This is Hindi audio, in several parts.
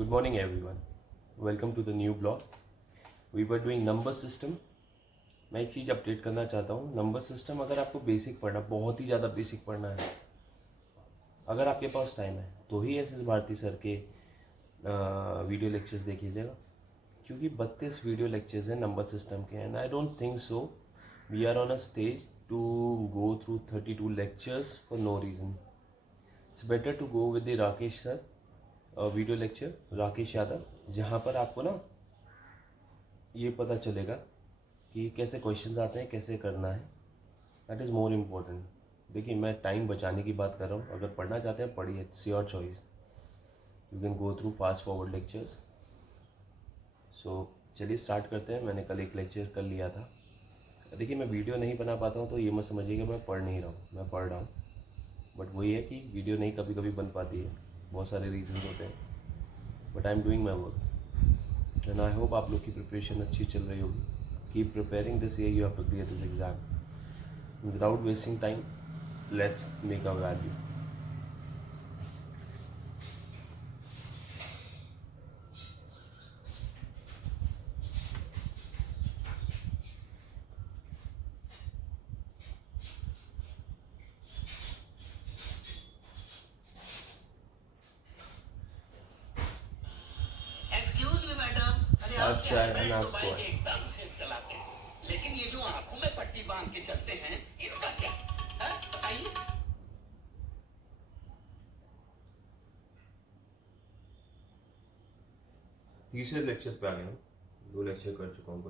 Good morning everyone. Welcome to the new blog. We were doing number system. मैं एक चीज़ अपडेट करना चाहता हूँ. नंबर सिस्टम अगर आपको बेसिक पढ़ना, बहुत ही ज़्यादा बेसिक पढ़ना है, अगर आपके पास टाइम है तो ही एस एस भारती सर के वीडियो लेक्चर्स देखिएगा, क्योंकि 32 वीडियो लेक्चर्स हैं नंबर सिस्टम के. And I don't think so we are on a stage to go through 32 lectures for no reason. It's better to go with the Rakesh sir video lecture, Rakesh Yadav, जहाँ पर आपको ना ये पता चलेगा कि कैसे क्वेश्चंस आते हैं, कैसे करना है. That is more important. देखिए, मैं टाइम बचाने की बात कर रहा हूँ. अगर पढ़ना चाहते हैं पढ़िए, it's your choice. You can go through fast forward lectures. So चलिए स्टार्ट करते हैं. मैंने कल एक लेक्चर कर लिया था. देखिए, मैं वीडियो नहीं बना पाता हूँ तो ये मत समझिएगा मैं पढ़ नहीं रहा हूँ, मैं पढ़ रहा हूँ. बट वही है कि वीडियो नहीं कभी कभी बन पाती है, बहुत सारे रीजंस होते हैं. But I am doing my work and I hope आप लोग की प्रिपरेशन अच्छी चल रही होगी. Keep preparing. This year you have to clear this exam. Without wasting time, let's make a value. Excuse me madam, अरे आप क्या हेलमेट तो बाइक एकदम सेफ चलाते हैं, लेकिन ये जो आंखों में पट्टी बांध के चलते हैं इनका क्या है बताइए. तीसरे लेक्चर पे आ गए. 2 लेक्चर कर चुका हूँ.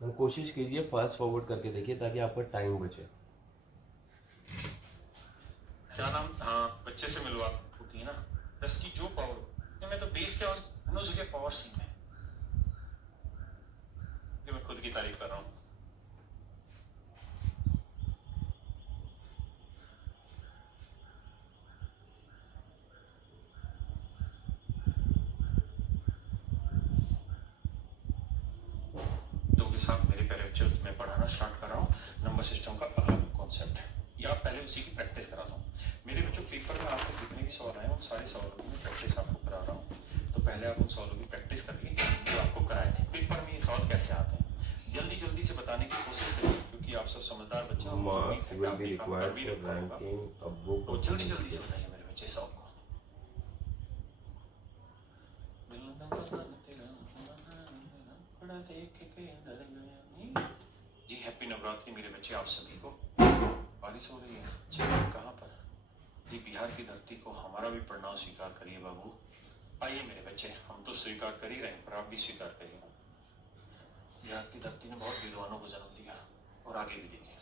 पर कोशिश कीजिए फास्ट फॉरवर्ड करके देखिए ताकि आपका टाइम बचे. क्या नाम बच्चे से मिलवा होती है ना 10 की जो पावर मैं तो बेस क्या दोनों जगह पावर सीन है. ये मैं खुद की तारीफ कर रहा हूँ. तो के साथ मेरे पहले लेक्चर्स में पढ़ाना स्टार्ट कर रहा हूँ. नंबर सिस्टम का अलग कॉन्सेप्ट है, या पहले उसी की प्रैक्टिस कराता हूँ. मेरे बच्चों पेपर में आपको जितने भी सवाल आए उन सारे सवालों की मैं प्रैक्टिस आपको करा रहा हूँ. तो पहले आप उन सवालों की प्रैक्टिस करिए जो आपको कराए थे. पेपर में ये सवाल कैसे आते हैं जल्दी जल्दी से बताने की कोशिश करिए, क्योंकि आप सब समझदार बच्चे हैं. तो जल्दी जल्दी से बताइए मेरे बच्चे सवाल को. जी हैप्पी नवरात्रि मेरे बच्चे आप सभी को. बारिश हो रही है. चलिए कहाँ पर जी बिहार की धरती को हमारा भी प्रणाम स्वीकार करिए बाबू. आइए मेरे बच्चे, हम तो स्वीकार कर ही रहे हैं पर आप भी स्वीकार करिए. बिहार की धरती ने बहुत विद्वानों को जन्म दिया और आगे भी देंगे.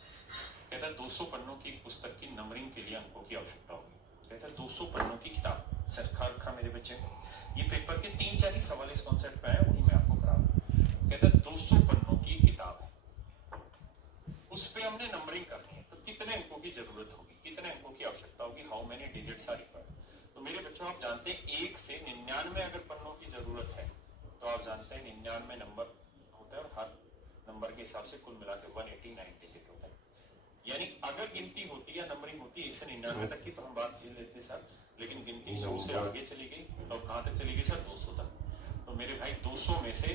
कहता है 200 पन्नों की पुस्तक की नंबरिंग के लिए अंकों की आवश्यकता होगी. कहता है 200 पन्नों की किताब सरकार रखा मेरे बच्चे. ये पेपर के 3-4 ही सवाल इस कॉन्सेप्ट पे आए, वही मैं आपको करा रहा हूँ. कहता है 200 पन्नों की किताब है, उस पे हमने नंबरिंग करनी है, तो कितने अंकों की जरूरत होगी, कितने अंकों की आवश्यकता होगी, how many digits are required. तो मेरे बच्चों आप जानते हैं 1 से 99 अगर पन्नों की जरूरत है तो आप जानते हैं 99 नंबर होता है और हर नंबर के हिसाब से कुल मिला के 189 डिजिट होता है. यानी अगर गिनती होती है, नंबरिंग होती है 1 से 99 तक की तो हम बात झेल लेते सर, लेकिन गिनती 100 से आगे चली गई और कहाँ तक चली गई सर 200 तक. तो मेरे भाई 200 में से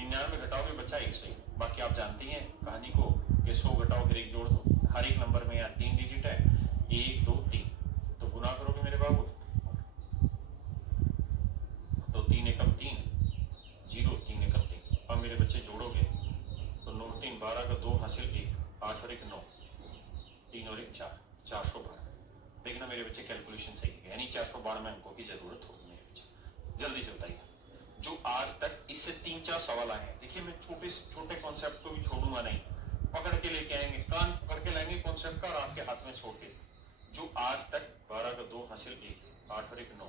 99 घटाओगे बचा 100. बाकी आप जानते हैं कहानी को कि 100 घटाओ फिर 1 जोड़ दो. हर एक नंबर में यहाँ 3 डिजिट है, 1 2 3, तो गुना करोगे मेरे बाबू तो 3 एकम 3 0, 3 एकम 3. अब मेरे बच्चे जोड़ोगे तो 9 3 12 का 2 हासिल 1, 8 और 1 9, 3 और 1 4, 412. देखना मेरे बच्चे कैलकुलेशन सही है, यानी 492 अंकों की जरूरत होगी मेरे बच्चे. जल्दी से बताइए जो आज तक इससे 3-4 सवाल आए हैं. देखिए मैं छोटे से छोटे कॉन्सेप्ट को भी छोड़ूंगा नहीं, पकड़ के लेके आएंगे, कान पकड़ के लाएंगे कॉन्सेप्ट का और आपके हाथ में छोड़ के. जो आज तक 12 का 2 हासिल 1, 8 और 1 9,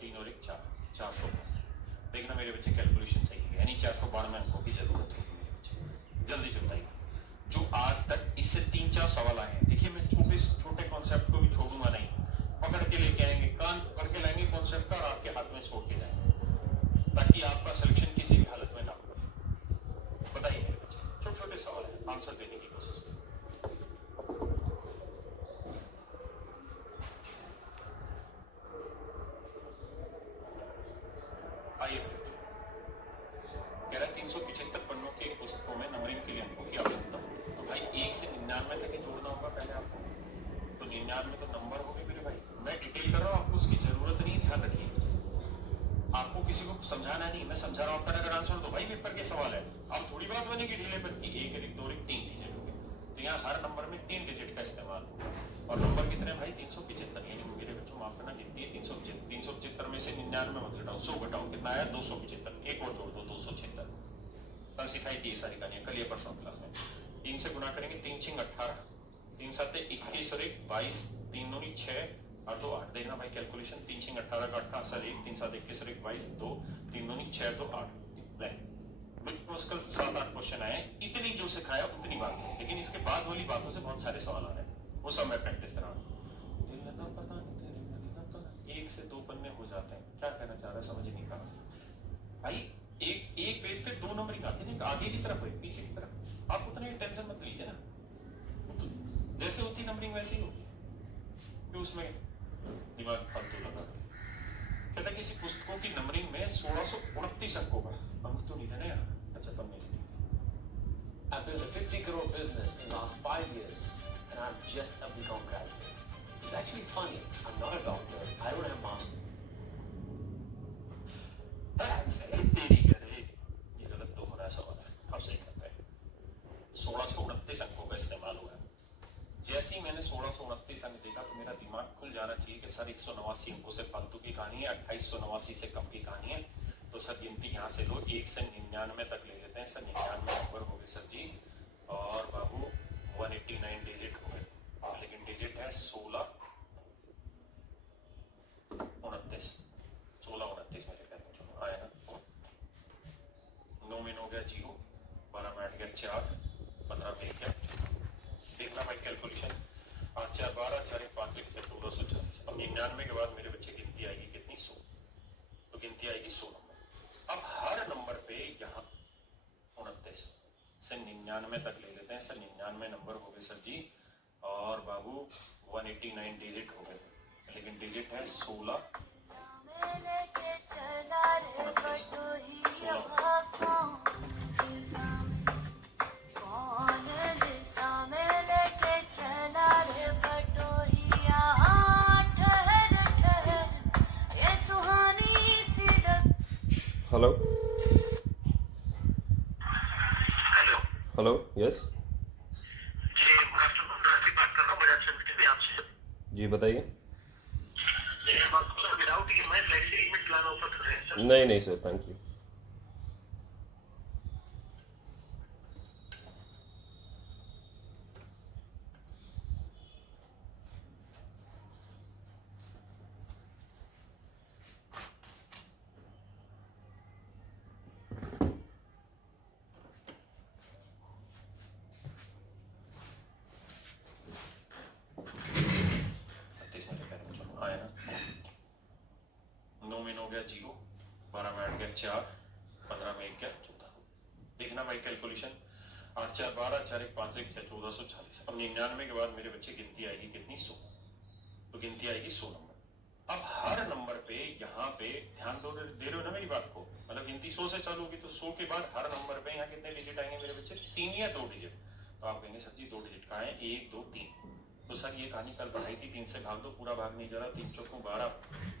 3 और 1 4, 412. देखना मेरे बच्चे कैलकुलेशन सही है, यानी 492 अंकों की जरूरत होगी मेरे बच्चे. जल्दी से बताइए जो आज तक इससे 3-4 सवाल आए हैं. देखिए मैं छोटे से छोटे कॉन्सेप्ट को भी छोड़ूंगा नहीं, पकड़ के लेके आएंगे, कान पकड़ के लाएंगे कॉन्सेप्ट का और आपके हाथ में छोड़ के जाएंगे, ताकि आपका सिलेक्शन किसी भी हालत में ना हो. बताइए मेरे बच्चे, छोटे छोटे सवाल है, आंसर देने की कोशिश करें. 99 तो नंबर हो गए मेरे भाई। मैं डिटेल कर रहा हूँ, आपको उसकी जरूरत नहीं, ध्यान रखिए। आपको किसी को समझाना नहीं, मैं समझा रहा हूँ। आपका अगर आंसर तो भाई पेपर के सवाल है, अब थोड़ी बात बनेगी ढीलेपन की। 1 1 2 1 3 डिजिट हो गए, तो यहाँ हर नंबर में 3 डिजिट का इस्तेमाल होगा। और नंबर कितने भाई? 375। यानी मेरे बच्चों माफ करना, गिनती है 375 में से 99 मत घटाओ, 100 घटाओ, कितना आया? 275। एक और जोड़ दो, 276। कल सिखाई थी ये सारी कहानियां, कल ये परसों क्लास में। 3 से गुना करेंगे, 3 6 18, 3 7 21 और 1 22, 3 9 6 और 2 8। देखना भाई कैलकुलेशन, 3 6 18 का 18 असल 1, 3 7 21 और 1 22 2, 3 9 6 2 8। ले मुश्किल 7-8 क्वेश्चन आए, इतनी जो सिखाया उतनी बात से, लेकिन इसके बाद वाली बातों से बहुत सारे सवाल आ रहे हैं, वो सब मैं प्रैक्टिस करा रहा हूँ। दिल में तो पता नहीं तेरे मतलब पता, 1 से 2 पन्ने हो जाते हैं। क्या कहना चाह रहा है समझ नहीं पा रहा भाई। एक पेज पे 2 नंबरिंग आते हैं, आगे की तरफ है पीछे की तरफ। आप उतनी टेंशन मत लीजिए ना, तो जैसे होती नंबरिंग वैसे ही होगी, कि उसमें दिमाग फालतू लगा। कहता किसी पुस्तकों की नंबरिंग में 1629 अंकों का अंक तो नहीं थे ना यार। अच्छा पन्ने से I've built a 50 crore business in the last 5 years and I'm just a BCom graduate. It's actually funny. I'm not a doctor. I don't have master. तेरी करे, ये गलत तो हो रहा है सवाल है, अब सही करते हैं। 1629 अंकों का इस्तेमाल हुआ है। जैसे ही मैंने 1629 अंक देखा तो मेरा दिमाग खुल जाना चाहिए कि सर 189 अंकों से फालतू की कहानी है, 2889 से कम की कहानी है। तो सर गिनती यहाँ से लो, 1 से 99 तक ले लेते हैं। सर 99 नंबर हो गए सर जी, और बाबू 189 डिजिट हो गए, लेकिन डिजिट है 16 29। 16 29 मेरे कहते हैं आया ना। 9 में हो गया 0, 12 में 8 गया 4, 15 में गया। देखना भाई कैलकुलेशन, 8 4 12 4 1 5 1 6 1440। अब 99 के बाद मेरे बच्चे गिनती आएगी कितनी? 100। तो गिनती आएगी 100 नंबर। अब हर नंबर पे यहाँ 29 से 99 तक ले लेते हैं। सर 99 नंबर हो गए सर जी, और बाबू 189 डिजिट हो गए, लेकिन डिजिट है 16 हेलो हेलो यस जी बताइए। नहीं नहीं सर, थैंक यू। आया ना। 9 में हो गया 0, 12 में 8 गया 4, 15 में 1 गया 14। देखना भाई कैलकुलेशन, 8 4 12 4 1 5 1 6 1440। अब 99 के बाद मेरे बच्चे गिनती आएगी कितनी? 100। तो गिनती आएगी 100 नंबर। अब हर नंबर पे यहाँ पे ध्यान दे रहे हो ना मेरी बात को, मतलब गिनती 100 से चालू होगी, तो 100 के बाद हर नंबर पे यहाँ कितने डिजिट आएंगे मेरे बच्चे? 3 या 2 डिजिट। तो आप कहेंगे सर जी 2 डिजिट कहाँ है? 1 2 3। तो सर ये कहानी कल पढ़ाई थी, 3 से भाग दो, पूरा भाग नहीं जा रहा। 3 चौकों 12,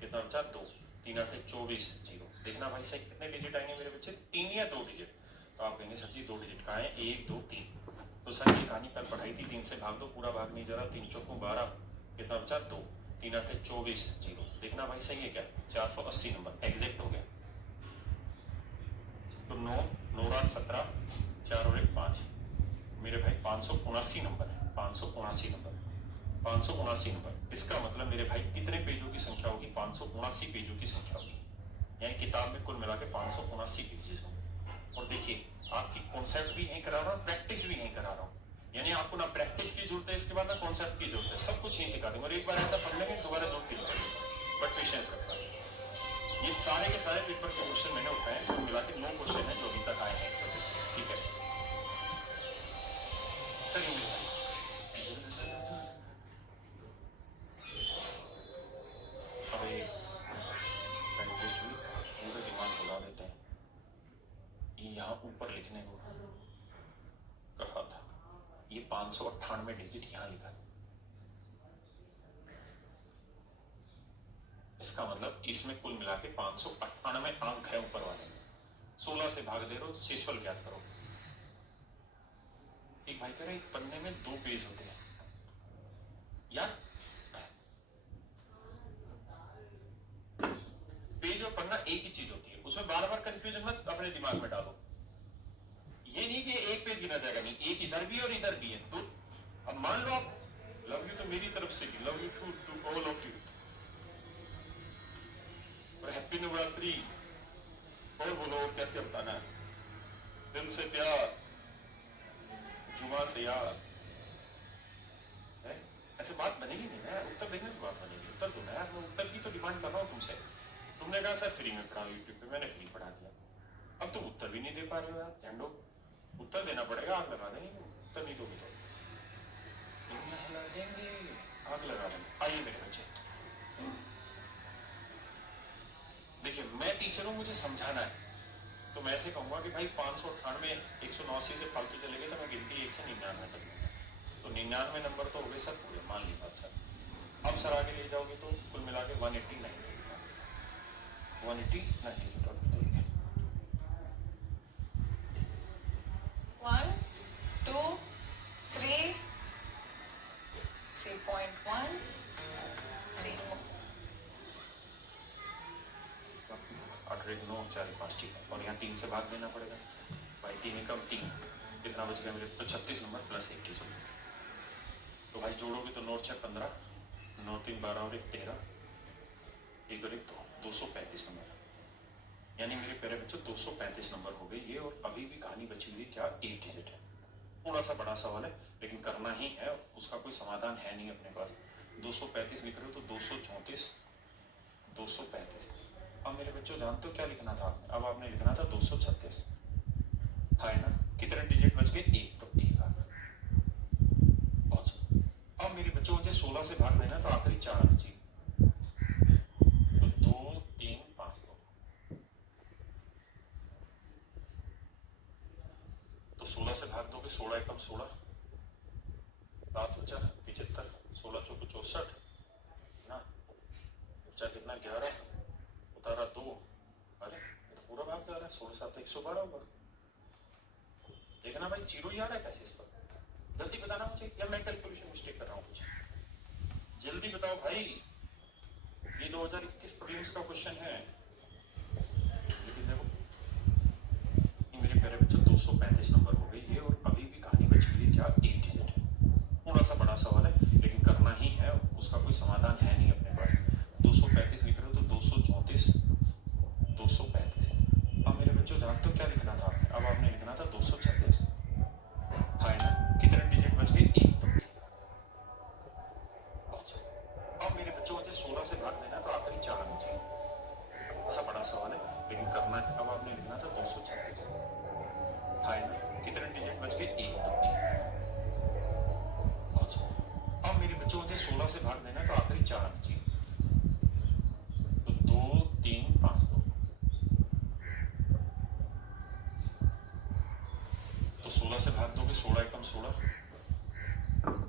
कितना बचा? 2, 3 8 24 0। देखना भाई सही कितने डिजिट आएंगे मेरे बच्चे? 3 या 2 डिजिट। तो आप कहेंगे सर जी 2 डिजिट कहाँ है? 1 2 3। तो सर ये कहानी कल पढ़ाई थी, 3 से भाग दो, पूरा भाग नहीं जा रहा। 3 चौकों 12, कितना बचा? 2, 3 8 24 0। देखना भाई सही है क्या? 480 नंबर एग्जैक्ट हो गया। तो 9 9 8 17, 4 और 1 5, मेरे भाई 579 नंबर है। 579 नंबर, 579 नंबर। इसका मतलब मेरे भाई कितने पेजों की संख्या होगी? 579 पेजों की संख्या होगी, यानी किताब में कुल मिला के 579 पेजेस होंगे। और देखिए आपकी कॉन्सेप्ट भी यहीं करा रहा हूँ, प्रैक्टिस भी यहीं करा रहा हूँ, यानी आपको ना प्रैक्टिस की जरूरत है, इसके बाद ना कॉन्सेप्ट की जरूरत है, सब कुछ यहीं सिखा दूंगा। और एक बार ऐसा पढ़ लेंगे दोबारा जरूरत नहीं पड़ेगी, बट पेशेंस रखना। ये सारे के सारे पेपर के क्वेश्चन मैंने उठाए, तो मिला के 9 क्वेश्चन है जो अभी तक आए हैं इस सब्जेक्ट में। ठीक है, चलिए मेरे भाई अब एक पूरा दिमाग बुला देते हैं। ये यहाँ ऊपर लिखने को कहा था, ये 598 डिजिट यहाँ लिखा है। इसका मतलब इसमें कुल मिला के 598 अंक है ऊपर वाले में। 16 से भाग दे रहे हो तो शेषफल ज्ञात करो। एक भाई कह रहे एक पन्ने में 2 पेज होते हैं यार। पेज और पन्ना एक ही चीज होती है, उसमें बार बार कंफ्यूजन मत अपने दिमाग में डालो। ये नहीं कि एक पेज गिना जाएगा, नहीं, एक इधर भी और इधर भी है। तो अब मान लो आप लव यू तो मेरी तरफ से भी, love you to all of you, और हैप्पी नवरात्रि, और बोलो और क्या क्या बताना है, दिल से प्यार, जुमा से यार है? ऐसे बात बनेगी नहीं ना, उत्तर देने से बात बनेगी। उत्तर दो ना यार, मैं उत्तर की तो डिमांड कर रहा हूँ तुमसे। तुमने कहा सर फ्री में पढ़ाओ यूट्यूब पे, मैंने फ्री पढ़ा दिया। अब तुम उत्तर भी नहीं दे पा रहे हो यार, झंडो उत्तर देना पड़ेगा, आग लगा देंगे। उत्तर नहीं दोगे तो दुनिया हिला देंगे, आग लगा देंगे। आइए मेरे बच्चे, देखिए मैं टीचर हूं, मुझे समझाना है, तो मैं ऐसे कहूंगा कि भाई 598 189 से फालतू चले गए तो मैं गिनती 1 से 99 तक, तो 99 नंबर तो हो गए सर पूरे, मान ली बात सर। अब सर आगे ले जाओगे तो कुल मिला के 189 1, 2, 3, 3.1, 3 more. 8 1 9 4 5 ठीक है, और यहाँ 3 से भाग देना पड़ेगा भाई। 3 कम 3 कितना बच गया मेरे तो 36 नंबर प्लस 1 तो भाई जोड़ोगे तो 9 6 15, 9 3 12 और 1 13, 1 और 1 235 नंबर। यानी मेरे प्यारे बच्चों 235 नंबर हो गए ये, और अभी भी कहानी बची हुई क्या, एक डिजिट है। थोड़ा सा बड़ा सवाल है लेकिन करना ही है, उसका कोई समाधान है नहीं अपने पास। 235 लिख रहे हो तो 234 235। अब मेरे बच्चों जानते हो क्या लिखना था आपने? अब आपने लिखना था 236, है ना? कितने डिजिट बच गए? 1, तो 1 आ गया। बहुत। अब मेरे बच्चों मुझे 16 से भाग देना तो आखिरी 4 अंक चाहिए, तो 2 3 5 2, तो 16 से भाग दोगे, 16 एकम 16, 7 4 75, 16 चौको 64 ना, बच्चा कितना 11, उतारा 2, अरे ये तो पूरा भाग जा रहा है, 16 7 112 होगा। देखना भाई जीरो ही आ रहा है कैसे इस पर, जल्दी बताना मुझे, या मैं कैलकुलेशन मिस्टेक कर रहा हूँ कुछ? जल्दी बताओ भाई, ये 2021 प्रीलिम्स का क्वेश्चन है। लेकिन देखो मेरे प्यारे बच्चों 235 नंबर हो गए ये, और अभी भी कहानी बची हुई क्या, एक डिजिट है। थोड़ा सा बड़ा सवाल है लेकिन करना ही है, उसका कोई समाधान है नहीं अपने पास। 235 लिख रहे हो तो 234 235। अब मेरे बच्चों जानते हो क्या लिखना था आपने? अब आपने लिखना था 236, है ना? कितने डिजिट बच गए? 1, तो 1। अच्छा, अब मेरे बच्चों मुझे 16 से भाग देना तो आखिरी 4 अंक चाहिए। ऐसा बड़ा सवाल है लेकिन करना है। अब आपने लिखना था 236, है ना? कितने डिजिट बच गए? 1, तो 1। अच्छा, अब मेरे बच्चों मुझे 16 से भाग देना तो आखिरी 4 अंक चाहिए, तो 2 3 5 2, तो 16 से भाग दोगे, 16 एकम 16,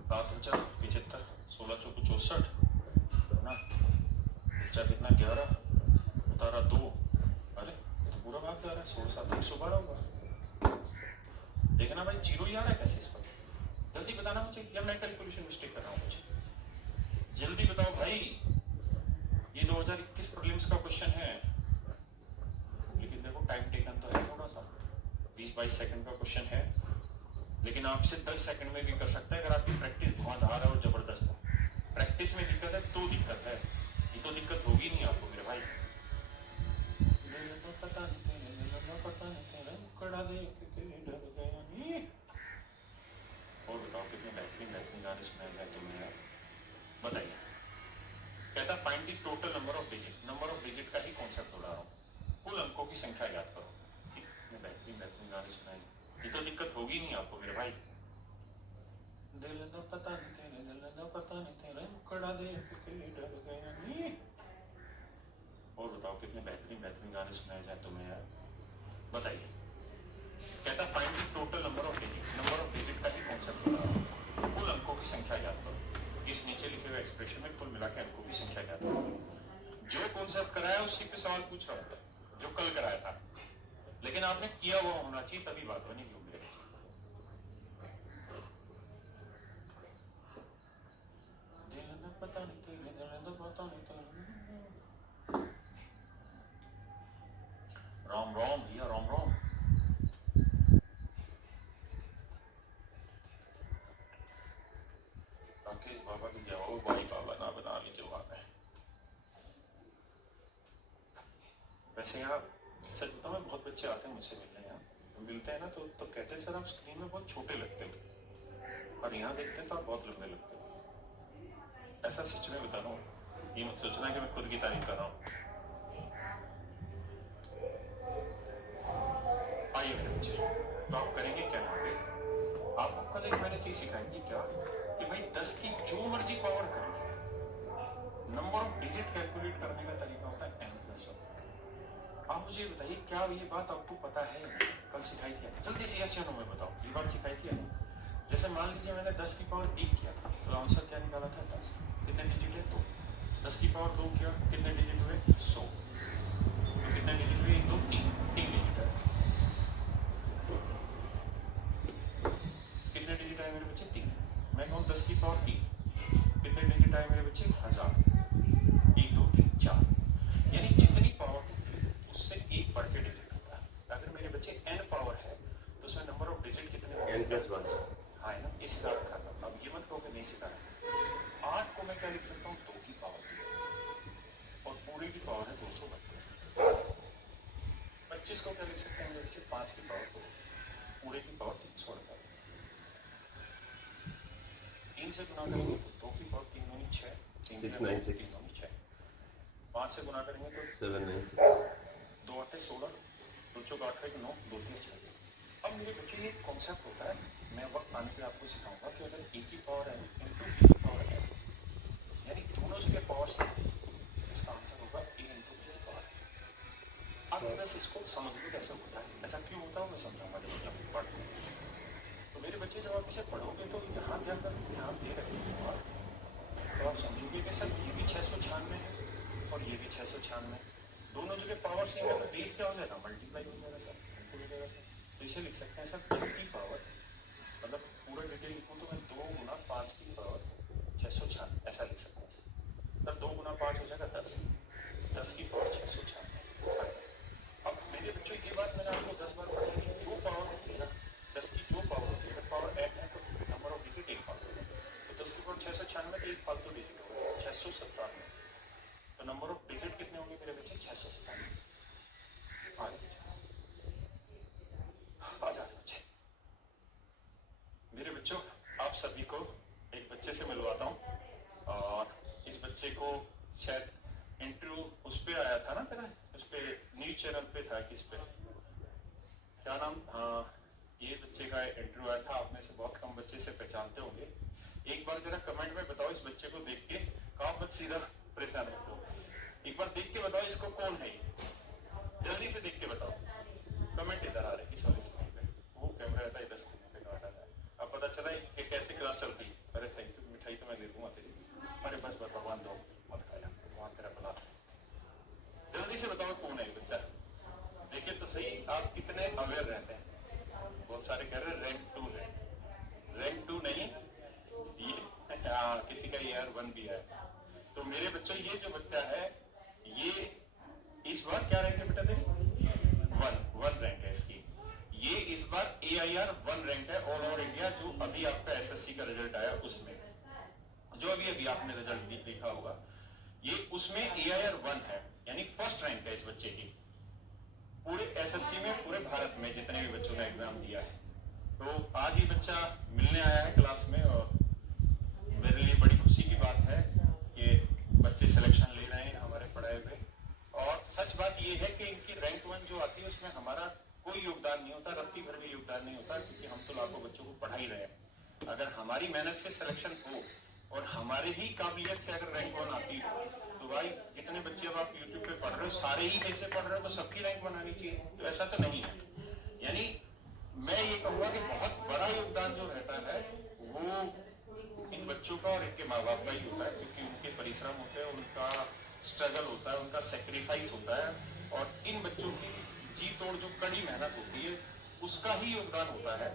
7 4 75, 16 चौको 64 ना, बच्चा कितना 11, उतारा 2, अरे ये तो पूरा भाग जा रहा है, 16 7 112 होगा। देखना भाई जीरो ही आ रहा है कैसे इस पर, जल्दी बताना मुझे, या मैं कैलकुलेशन मिस्टेक कर रहा हूँ कुछ? जल्दी बताओ भाई, ये 2021 प्रीलिम्स का क्वेश्चन है। लेकिन देखो टाइम टेकन तो है थोड़ा सा, 20-22 सेकंड का क्वेश्चन है, लेकिन आपसे 10 सेकंड में भी कर सकता है अगर आपकी प्रैक्टिस धुआंधार है और जबरदस्त है। प्रैक्टिस में दिक्कत है तो दिक्कत है, ये तो दिक्कत होगी नहीं आपको मेरे भाई। पता नहीं तेरा मुकड़ा देख के डर गया नी। और बताओ कितने बेहतरीन गाने सुनाए जाए तुमने यार, बताइए। कहता find the total number of digit, number of digit का ही कॉन्सेप्ट उड़ा रहा हूँ, कुल अंकों की संख्या याद करो। कितने बेहतरीन गाने सुनाए, ये तो दिक्कत होगी नहीं आपको मेरे भाई। दिल दा पता नहीं तेरे, दिल दा पता नहीं तेरे मुकड़ा देख के डर गया नी। और बताओ कितने बेहतरीन गाने सुनाए जाए तुम्हें यार, बताइए। कहता find the total number of digit, number of digit का ही कॉन्सेप्ट बता रहा हूँ, कुल अंकों की संख्या याद करो। इस नीचे लिखे हुए एक्सप्रेशन में कुल मिला के अंकों की संख्या याद करो। जो कौन पूछ रहा था जो कल कराया था, लेकिन आपने किया हुआ होना चाहिए, तभी बात बनेगी। पता नहीं पता नहीं। राम राम भैया, राम राम। राकेश बाबा की जय हो, भाई बाबा ना बना लीजिए वहां में। वैसे यार सच बताऊं, बहुत बच्चे आते हैं मुझसे मिलने, यहाँ तो मिलते हैं ना तो कहते हैं सर आप स्क्रीन में बहुत छोटे लगते हो, और यहाँ देखते हैं तो आप बहुत लंबे लगते हो। ऐसा सच में बता रहा हूँ, ये मत सोचना कि मैं खुद की तारीफ कर रहा हूँ। आइए मेरे बच्चे, तो आप करेंगे क्या यहाँ पे? आपको कल एक मैंने चीज सिखाई, क्या कि भाई 10 की जो मर्जी पावर करो, नंबर ऑफ डिजिट कैलकुलेट करने का तरीका होता है n+1। आप मुझे बताइए, क्या ये बात आपको पता है? कल सिखाई थी, जल्दी से यस या नो में बताओ, ये बात सिखाई थी। जैसे मान लीजिए मैंने 10 की पावर 1 किया था, तो आंसर क्या निकाला था? 10। कितने डिजिट है? 2। 10 की पावर 2 किया, कितने डिजिट हुए? 100। तो कितने डिजिट हुए? 1 2 3 डिजिट है। कितने डिजिट आए मेरे बच्चे? 3। मैं कहूँ 10 की पावर 3, कितने डिजिट आए मेरे बच्चे? 1000। 1 2 3 4। यानी जितनी पावर होती है उससे एक बढ़ के डिजिट होता है। अगर मेरे बच्चे n पावर है तो उसमें नंबर ऑफ डिजिट कितने? n+1। हाँ है ना, ये सिखा रखा था। अब ये मत कहो कि नहीं सिखा रहा। 8 को मैं क्या लिख सकता हूँ? 2 की पावर 3, और पूरे की पावर है 232। 25 को क्या लिख सकते हैं मेरे बच्चे? 5 की पावर 2, पूरे की पावर 348। 3 से गुना करेंगे तो 2 की पावर 3 दूनी 6, 696। 3 दूनी 6। 5 से गुना करेंगे तो 796। 2 8 16, 2 चौक 8 1 9, 2 3 6। अब मेरे बच्चे ये कॉन्सेप्ट होता है, मैं वक्त आने पे आपको सिखाऊंगा कि अगर ए की पावर n इंटू बी की पावर n, यानी दोनों जगह पावर से, इसका आंसर होगा a इंटू बी की पावर। अब बस इसको समझ लो कैसे होता है, ऐसा क्यों होता है मैं समझाऊंगा जब आप पढ़ो। तो मेरे बच्चे जब आप इसे पढ़ोगे तो यहाँ ध्यान दे रखिएगा, तो आप समझोगे कि सर ये भी 696 है और ये भी 696, दोनों जगह पावर से है, तो बेस क्या हो जाएगा? मल्टीप्लाई हो जाएगा सर, हो जाएगा सर। तो इसे लिख सकते हैं सर 10 की पावर, मतलब पूरा डिटेल लिखूं तो मैं 2 गुना 5 की पावर 696 ऐसा लिख सकता हूँ सर। 2 गुना 5 हो जाएगा 10, 10 की पावर 696। अब मेरे बच्चों ये बात मैंने आपको 10 बार पढ़ाई कि जो पावर होती है ना, 10 की जो पावर होती है, अगर पावर n है तो नंबर ऑफ डिजिट एक फालतू है, तो 10 की पावर 696 तो एक फालतू डिजिट होगा 697। तो नंबर ऑफ डिजिट कितने होंगे मेरे बच्चे? 697। आ जाए बच्चे। मेरे बच्चों, आप सभी को एक बच्चे से मिलवाता हूँ, और इस बच्चे को शायद इंटरव्यू उस पे आया था ना तेरा, उस पे न्यूज चैनल पे था, किस पे, क्या नाम? हाँ, ये बच्चे का इंटरव्यू आया था। आप में से बहुत कम बच्चे से पहचानते होंगे। एक बार जरा कमेंट में बताओ इस बच्चे को देख के, कहाँ मत सीधा परेशान होते हो, एक बार देख के बताओ इसको कौन है ये, जल्दी से देख के बताओ। कमेंट इधर आ रही सॉरी स्क्रीन पे, वो कैमरा रहता है इधर स्क्रीन पे कमेंट आता है। अब पता चला कि कैसे क्लास चलती है। अरे थैंक यू, मिठाई तो मैं दे दूंगा तेरी। अरे बस भगवान दो मत खाया, भगवान तेरा भला। जल्दी से बताओ कौन है बच्चा, देखिए तो सही आप कितने अवेयर रहते हैं। बहुत सारे कह रहे हैं रैंक 2 है, रैंक 2 नहीं ये, किसी का AR1 भी है। तो मेरे बच्चों ये जो बच्चा है ये इस बार क्या रैंक है बेटा तेरी? 1 रैंक है इसकी। ये इस बार AIR1 रैंक है ऑल ओवर इंडिया। जो अभी आपका SSC का रिजल्ट आया उसमें, जो अभी आपने रिजल्ट देखा होगा, ये उसमें AIR1 है, यानी फर्स्ट रैंक है इस बच्चे की पूरे SSC में, पूरे भारत में जितने भी बच्चों ने एग्जाम दिया है। तो आज ये बच्चा मिलने आया है क्लास में, और मेरे लिए बड़ी खुशी की बात है कि बच्चे सिलेक्शन ले रहे हैं हमारे पढ़ाए हुए। और सच बात ये है कि इनकी रैंक 1 जो आती है उसमें हमारा कोई योगदान नहीं होता, रत्ती भर भी योगदान नहीं होता, क्योंकि हम तो लाखों बच्चों को पढ़ा ही रहे हैं। अगर हमारी मेहनत से सिलेक्शन हो और हमारे ही काबिलियत से अगर रैंक 1 आती हो, तो भाई जितने बच्चे अब आप YouTube पे पढ़ रहे हो सारे ही जैसे पढ़ रहे हो, तो सबकी रैंक बनानी चाहिए। तो ऐसा तो नहीं है। यानी मैं ये कहूँगा कि बहुत बड़ा योगदान जो रहता है वो इन बच्चों का और इनके माँ बाप का ही होता है, क्योंकि उनके परिश्रम होते हैं, उनका स्ट्रगल होता है, उनका सेक्रीफाइस होता है। और इन बच्चों की जी तोड़ जो कड़ी मेहनत होती है उसका ही योगदान होता है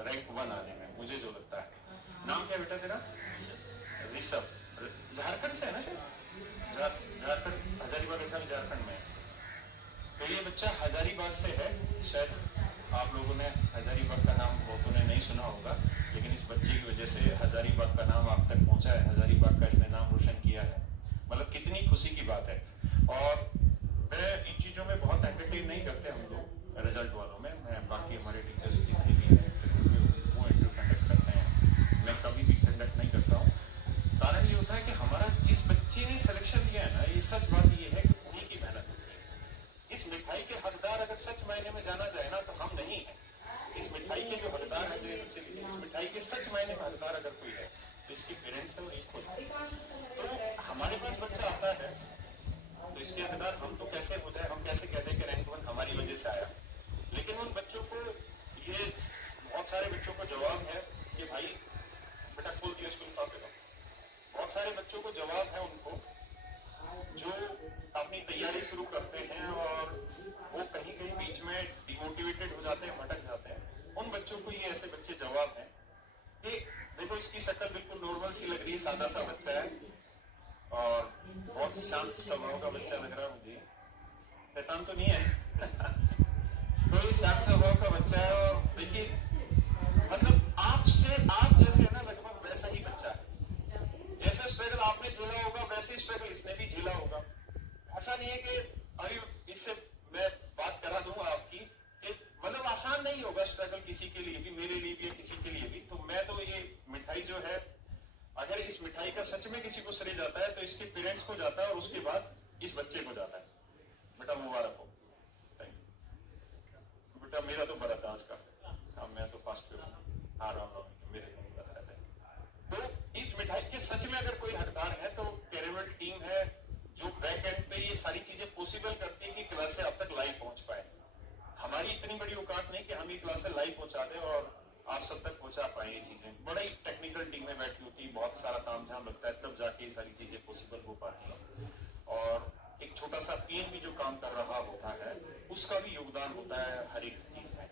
रैंक 1 आने में, मुझे जो लगता है। नाम क्या बेटा तेरा? ऋषभ। झारखंड से है ना शायद? झारखंड, हजारीबाग झारखंड में है। तो ये बच्चा हजारीबाग से है। शायद आप लोगों ने हजारीबाग का नाम बहुतों ने नहीं सुना होगा, लेकिन इस बच्चे की वजह से हजारीबाग का नाम आप तक पहुंचा है, हजारीबाग का इसने नाम रोशन किया है। मतलब कितनी खुशी की बात है। और मैं इन चीजों में बहुत एंटरटेन नहीं करते हम लोग रिजल्ट वालों में। मैं बाकी हमारे टीचर्स जितने भी हैं वो इंटरव्यू कंडक्ट करते हैं, मैं कभी भी कंडक्ट नहीं करता हूँ। कारण ये होता है कि हमारा जिस बच्चे ने सिलेक्शन लिया है ना, ये सच बात ये है कि उन्हीं की मेहनत होती है। इस मिठाई के हकदार अगर सच मायने में जाना जाए ना तो हम नहीं है। इस मिठाई के जो हकदार है, जो ये बच्चे लिए, इस मिठाई के सच मायने में हकदार अगर कोई है तो इसके पेरेंट्स है और ये खुद है। तो हमारे पास बच्चा आता है तो इसके हकदार हम तो कैसे हो जाए, हम कैसे कहते हैं कि रैंक 1 हमारी वजह से आया। लेकिन उन बच्चों को, ये बहुत सारे बच्चों को जवाब है कि भाई बेटा खोल दिया स्कूल का पेपर। बहुत सारे बच्चों को जवाब है उनको जो अपनी तैयारी शुरू करते हैं और वो कहीं कहीं बीच में डिमोटिवेटेड हो जाते हैं, भटक जाते हैं। उन बच्चों को ये ऐसे बच्चे जवाब हैं कि देखो इसकी शक्ल बिल्कुल नॉर्मल सी लग रही है, सादा सा बच्चा है और बहुत शांत स्वभाव का बच्चा लग रहा है मुझे, शैतान तो नहीं है तो ये शांत स्वभाव का बच्चा है। और देखिए मतलब आप जैसे है ना, लगभग वैसा ही बच्चा है। जैसा स्ट्रगल आपने झेला होगा वैसे स्ट्रगल इसने भी झेला होगा। ऐसा नहीं है कि अभी इससे मैं बात करा दूंगा आपकी कि मतलब आसान नहीं होगा स्ट्रगल किसी के लिए भी, मेरे लिए भी, किसी के लिए भी। तो मैं तो ये मिठाई जो है, अगर इस मिठाई का सच में किसी को श्रेय जाता है तो इसके पेरेंट्स को जाता है और उसके बाद इस बच्चे को जाता है। बेटा मुबारक हो। थैंक यू बेटा। मेरा तो बड़ा था आज का, हाँ मैं तो फास्ट पे आ रहा हूँ, मेरे को बता रहता है। तो इस मिठाई के सच में अगर कोई हकदार है तो कैरेमल टीम है जो बैक एंड पे ये सारी चीजें पॉसिबल करती है कि क्लास से आप तक लाइव पहुंच पाए। हमारी इतनी बड़ी औकात नहीं कि हम ये क्लास से लाइव पहुंचा दें और आप सब तक पहुंचा पाए ये चीजें। बड़ी टेक्निकल टीमें बैठी होती है, बहुत सारा काम झाम लगता है, तब जाके ये सारी चीजें पॉसिबल हो पाती है। और एक छोटा सा पीएन भी जो काम कर रहा होता है उसका भी योगदान होता है हर एक चीज में।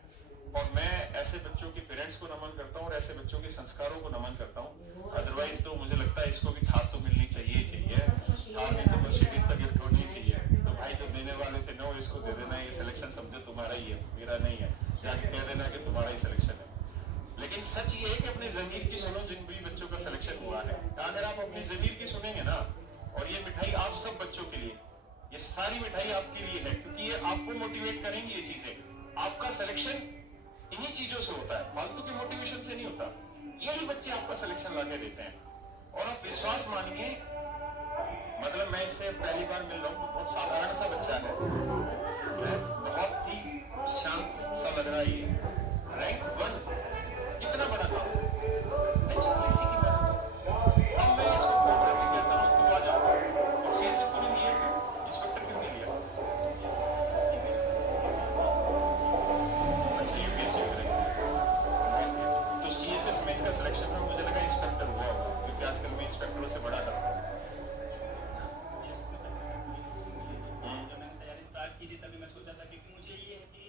और मैं ऐसे बच्चों के पेरेंट्स को नमन करता हूँ और ऐसे बच्चों के संस्कारों को नमन करता हूँ। अदरवाइज तो मुझे लगता है इसको भी खाद तो मिलनी चाहिए खाद नहीं तो मर्सिडीज तक गिफ्ट होनी चाहिए। तो भाई जो देने वाले थे नो, इसको दे देना, ये सिलेक्शन समझो तुम्हारा ही है, मेरा नहीं है, जाके कह देना कि तुम्हारा ही सिलेक्शन है। लेकिन सच ये है कि अपने जमीर की सुनो जिन भी बच्चों का सिलेक्शन हुआ है। अगर आप अपनी जमीर की सुनेंगे ना, और ये मिठाई आप सब बच्चों के लिए, ये सारी मिठाई आपके लिए है, क्योंकि ये आपको मोटिवेट करेंगी। ये चीजें आपका सिलेक्शन इन्हीं चीजों से होता है, फालतू के मोटिवेशन से नहीं होता। यही बच्चे आपका सिलेक्शन लाके देते हैं। और आप विश्वास मानिए, मतलब मैं इससे पहली बार मिल रहा हूँ, तो बहुत साधारण सा बच्चा है, बहुत ही शांत सा लग रहा है। ये रैंक 1 कितना बड़ा काम है। इसी की मेहनत। अब मैं इसको फोन करके कहता हूँ तू आ जाओ, और सीएसएस को नहीं लिया, इंस्पेक्टर क्यों नहीं लिया? अच्छा यूपीएससी तो सीएसएस में इसका सिलेक्शन में मुझे लगा इंस्पेक्टर हुआ होगा, क्योंकि आजकल मैं इंस्पेक्टरों से बड़ा डरता हूँ। जब मैंने तैयारी स्टार्ट की थी तभी मैं सोचा था, क्योंकि मुझे ये है कि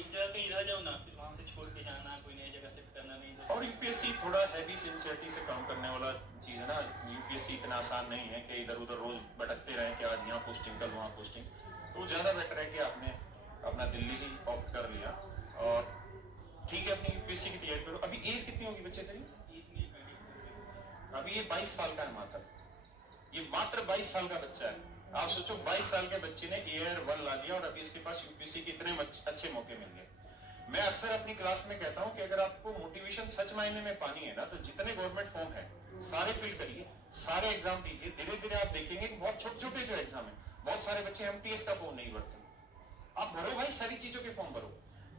एक जगह कहीं रह जाऊँ ना, फिर वहाँ से छोड़ के जाना, कोई नई जगह शिफ्ट करना नहीं। तो और यूपीएससी थोड़ा हैवी सिंसियरिटी से काम करने वाला चीज है ना। यूपीएससी इतना आसान नहीं है कि इधर उधर रोज भटकते रहे कि आज यहाँ पोस्टिंग कल वहाँ पोस्टिंग। तो ज्यादा बेटर है कि आपने अपना दिल्ली ही ऑप्ट कर लिया और ठीक है अपनी यूपीएससी की तैयारी करो। अभी एज कितनी होगी बच्चे तेरी? अभी ये 22 साल का है मात्र, ये मात्र 22 साल का बच्चा है। आप सोचो 22 साल के बच्चे ने एयर 1 ला लिया और अभी इसके पास यूपीएससी के इतने अच्छे मौके मिल गए। मैं अक्सर अपनी क्लास में कहता हूं कि अगर आपको मोटिवेशन सच मायने में पानी है ना, तो जितने गवर्नमेंट फॉर्म है सारे फिल करिए, सारे एग्जाम दीजिए। धीरे धीरे आप देखेंगे कि बहुत छोटे छोटे जो एग्जाम है, बहुत सारे बच्चे एमटीएस का फॉर्म नहीं भरते। आप भरो भाई, सारी चीजों के फॉर्म भरो।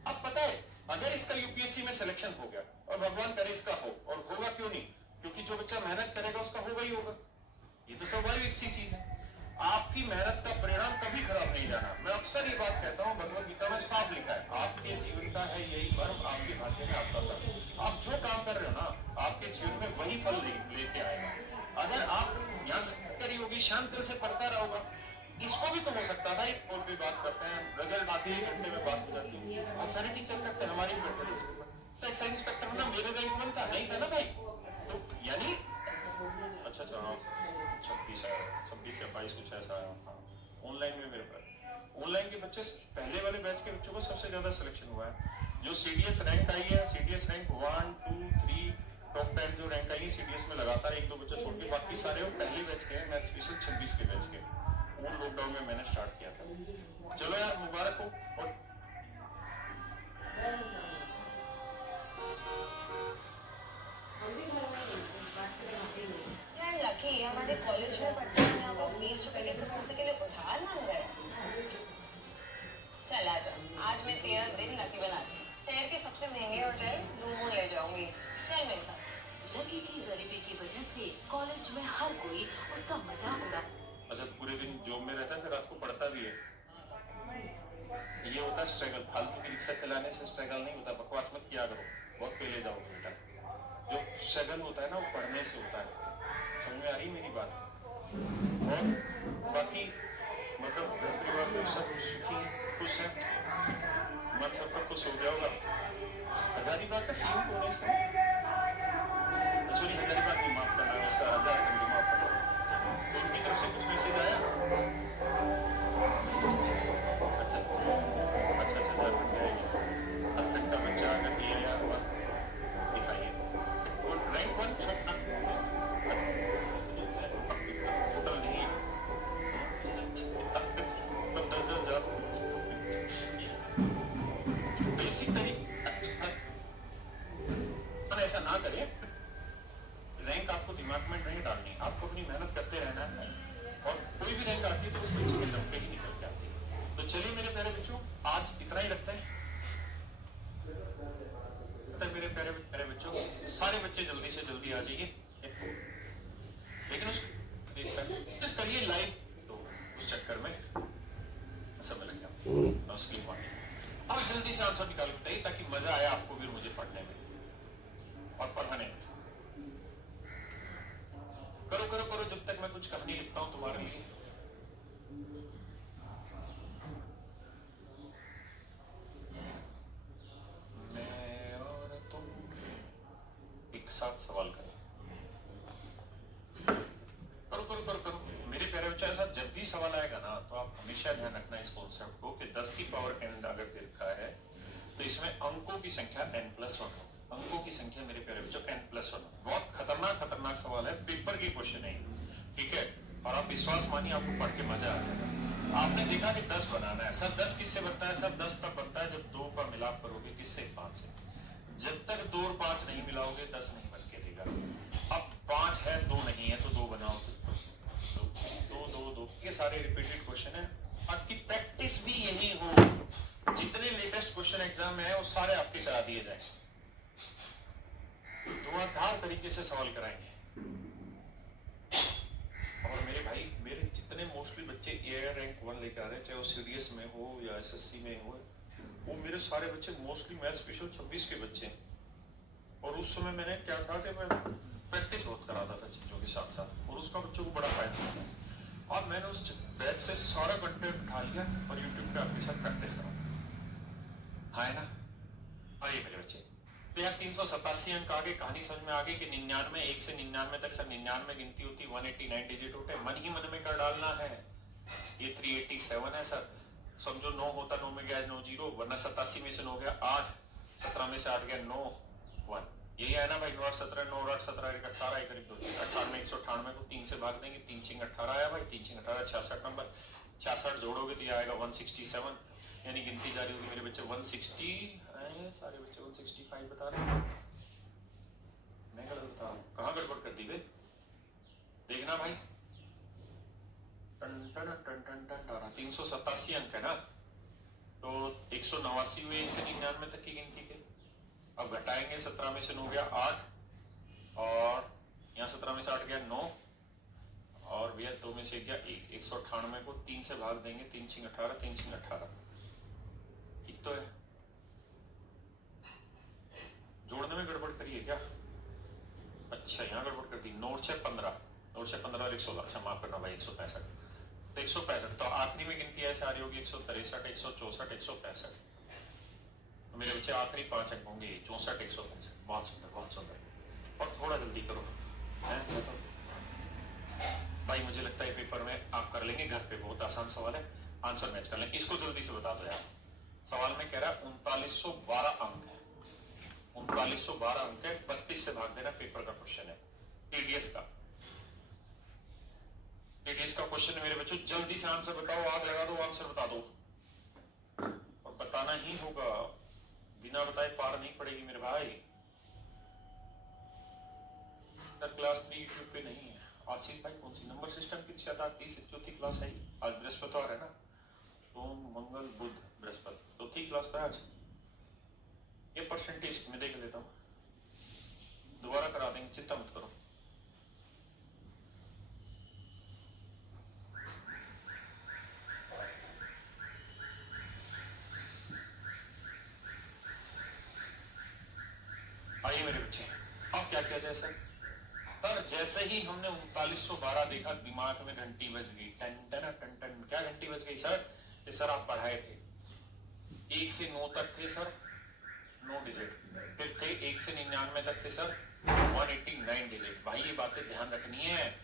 अब पता है अगर इसका यूपीएससी में सिलेक्शन हो गया, और भगवान करे इसका हो, और होगा क्यों नहीं, क्योंकि जो बच्चा मेहनत करेगा उसका होगा ही होगा, ये तो स्वाभाविक सी चीज है। आपकी मेहनत का परिणाम कभी खराब नहीं जाना। मैं अक्सर ये बात कहता हूँ, भगवत गीता में साफ लिखा है, आपके जीवन का है यही कर्म, आपके भाग्य में आपका कर्म। आप जो काम कर रहे हो ना, आपके जीवन में वही फल लेके आएगा। अगर आप यहाँ से करी होगी, शांत दिल से पढ़ता रहोगा, इसको भी तो हो सकता था, एक फोन पे बात करते हैं, रिजल्ट आते ही 1 घंटे में बात हो जाती है। और सारे टीचर करते हैं, हमारी भी करते हैं। तो एक्साइज इंस्पेक्टर में ना मेरे रैंक 1 था, नहीं था ना भाई? तो यानी अच्छा 26 आया, 26 या 22 कुछ ऐसा आया। हाँ, ऑनलाइन में मेरे पास ऑनलाइन के बच्चे, पहले वाले बैच के बच्चों को सबसे ज्यादा सिलेक्शन हुआ है। जो सीडीएस रैंक आई है, सीडीएस रैंक 1 2 3 टॉप 10 जो रैंक आई है सीडीएस में, लगातार 1-2 बच्चे छोड़ के बाकी सारे वो पहले बैच के हैं, मैथ स्पेशल 26 के बैच के। वो लॉकडाउन में मैंने स्टार्ट किया था। चलो यार, मुबारक हो। और यार लकी हमारे कॉलेज में पढ़ते हैं, यहाँ पर 20 रुपए के समोसे के लिए उधार मांग रहे हैं। चल आ जा, आज मैं तेरा दिन लकी बनाती हूँ। शहर के सबसे महंगे होटल ब्लू मून ले जाऊंगी, चल मेरे साथ। लकी की गरीबी की वजह से कॉलेज में हर कोई उसका मजाक उड़ा। अच्छा, पूरे दिन जॉब में रहता है, फिर रात को पढ़ता भी है। ये होता है स्ट्रगल। फालतू की रिक्शा चलाने से स्ट्रगल नहीं होता, बकवास मत किया करो, बहुत पहले जाओगे बेटा। जो स्ट्रगल होता है ना, वो पढ़ने से होता है। समझ में आ रही है मेरी बात? और बाकी मतलब घर परिवार में सब सुखी है, खुश है, मन सबका खुश हो गया होगा। हजारीबाग का सीन होने से, सॉरी हजारीबाग की माफ करना है, उसका हजार मुझे माफ करना। तो उनकी तरफ से कुछ मैसेज आया? अच्छा झारखंड जाएगी, झारखंड का बच्चा अगर दिया यार हुआ दिखाइए। और रैंक 1 छोटा टोटल नहीं है, 10,000 बेसिक तरीके। अच्छा, ऐसा ना करें, रैंक आपको दिमाग में नहीं डालनी, आपको अपनी मेहनत करते रहना है। और कोई भी रैंक आती है तो उस बच्चे के दम पे ही निकल के आती है। तो चलिए मेरे प्यारे बच्चों, आज इतना ही रखते हैं। तो मेरे प्यारे बच्चों, सारे बच्चे जल्दी से जल्दी आ जाइए, लेकिन उस करिए लाइव, तो उस चक्कर में समय लग गया। उसकी अब जल्दी से आंसर निकाल बताइए, ताकि मजा आया आपको भी मुझे पढ़ने में और पढ़ाने में। करो करो करो, जब तक मैं कुछ कहानी लिखता हूं तुम्हारे लिए। मैं और तुम एक साथ सवाल करें। करो करो करो करो मेरे प्यारे बच्चों, ऐसा जब भी सवाल आएगा ना, तो आप हमेशा ध्यान रखना इस कॉन्सेप्ट को कि 10 की पावर n अगर दे रखा है, तो इसमें अंकों की संख्या n+1 हो। अंकों की संख्या मेरे प्यारे बच्चों n+1। बहुत खतरनाक सवाल है, पेपर की क्वेश्चन है, ठीक है? और आप विश्वास मानिए, आपको पढ़ के मजा आ जाएगा। आपने देखा कि 10 बनाना है, सर 10 किससे बनता है? सर 10 तब बनता है जब 2 का मिलाप करोगे, किससे? 5 से। जब तक 2 और 5 नहीं मिलाओगे 10 नहीं बन के देगा। अब 5 है 2 नहीं है, तो 2 बनाओ, 2 ये सारे रिपीटेड क्वेश्चन है। आपकी प्रैक्टिस भी यही हो, जितने लेटेस्ट क्वेश्चन एग्जाम में है वो सारे आपके करा दिए जाएंगे, धुआंधार तरीके से सवाल कराएंगे। और मेरे भाई, मेरे जितने मोस्टली बच्चे एयर रैंक 1 लेकर आ रहे हैं, चाहे वो सीडीएस में हो या एसएससी में हो, वो मेरे सारे बच्चे मोस्टली मैथ स्पेशल 26 के बच्चे हैं। और उस समय मैंने क्या था कि मैं प्रैक्टिस बहुत कराता था चीजों के साथ साथ, और उसका बच्चों को बड़ा फायदा था। और मैंने उस बैच से सारा कंटेंट उठा लिया और यूट्यूब पे आपके साथ प्रैक्टिस करा। हाँ है ना? आइए मेरे बच्चे, तो यार 387 अंक आगे, कहानी समझ में आ गई कि 99, 1 से 99 तक सर 99 गिनती होती, 189 डिजिट होते, मन ही मन में कर डालना है। ये 387 है सर, समझो 9 होता, 9 में गया 9 0, वरना 87 में से 9 गया 8, 17 में से 8 गया 9 1। यही है ना भाई? 9 8 17, 9 8 17 1 18 1 करीब 2 18 में 198 को 3 से भाग देंगे, 3 6 18 आया भाई, 3 6 18 66 नंबर, 66 जोड़ोगे तो ये आएगा 167, यानी गिनती जारी होगी मेरे बच्चे 160। सारे बच्चे 165 बता रहे हैं, मैं गलत बता रहा हूँ? कहाँ गड़बड़ कर दी बे? देखना भाई, 387 अंक है ना, तो 189 में से 99 तक की गिनती के। अब घटाएंगे, 17 में से 9 गया 8, और यहाँ 17 में से 8 गया 9, और भैया 2 में से गया 1, 198 को 3 से भाग देंगे, 3 6 18, 3 6 18, ठीक तो है? जोड़ने में गड़बड़ करिए क्या? अच्छा यहाँ गड़बड़ कर दी, 9 6 15, 9 6 15 और 116, अच्छा माफ करना भाई 165, तो 165, तो आखिरी में गिनती ऐसे आ रही होगी 163, 164, 165। तो मेरे बच्चे आखिरी 5 अंक होंगे 64, 165। बहुत सुंदर, बहुत सुंदर। और थोड़ा जल्दी करो है तो भाई, मुझे लगता है पेपर में आप कर लेंगे घर पे, बहुत आसान सवाल है, आंसर मैच कर लेंगे। इसको जल्दी से बता दो यार। सवाल में कह रहा है 3912 अंक है, 3912 अंक है, 32 से भाग देना। पेपर का क्वेश्चन है, टीडीएस का क्वेश्चन है मेरे बच्चों। जल्दी से आंसर बताओ, आग लगा दो, आंसर बता दो, और बताना ही होगा, बिना बताए पार नहीं पड़ेगी मेरे भाई। क्लास 3 यूट्यूब पे नहीं है। आसिफ भाई कौन सी नंबर सिस्टम की शायद आज 34वीं क्लास है, आज बृहस्पतिवार है ना, सोम मंगल बुध बृहस्पति, चौथी क्लास है आज। ये परसेंटेज में देख लेता हूँ, दोबारा करा देंगे, चिंता मत करो। आइए मेरे बच्चे, अब क्या किया जाए सर? जैसे ही हमने 3912 देखा, दिमाग में घंटी बज गई, टन टन टन टन। क्या घंटी बज गई सर? ये सर आप पढ़ाए थे 1 से 9 तक थे सर 9 डिजिट, फिर थे 1 से 99 तक थे सर 189 डिजिट। भाई ये बातें ध्यान रखनी है,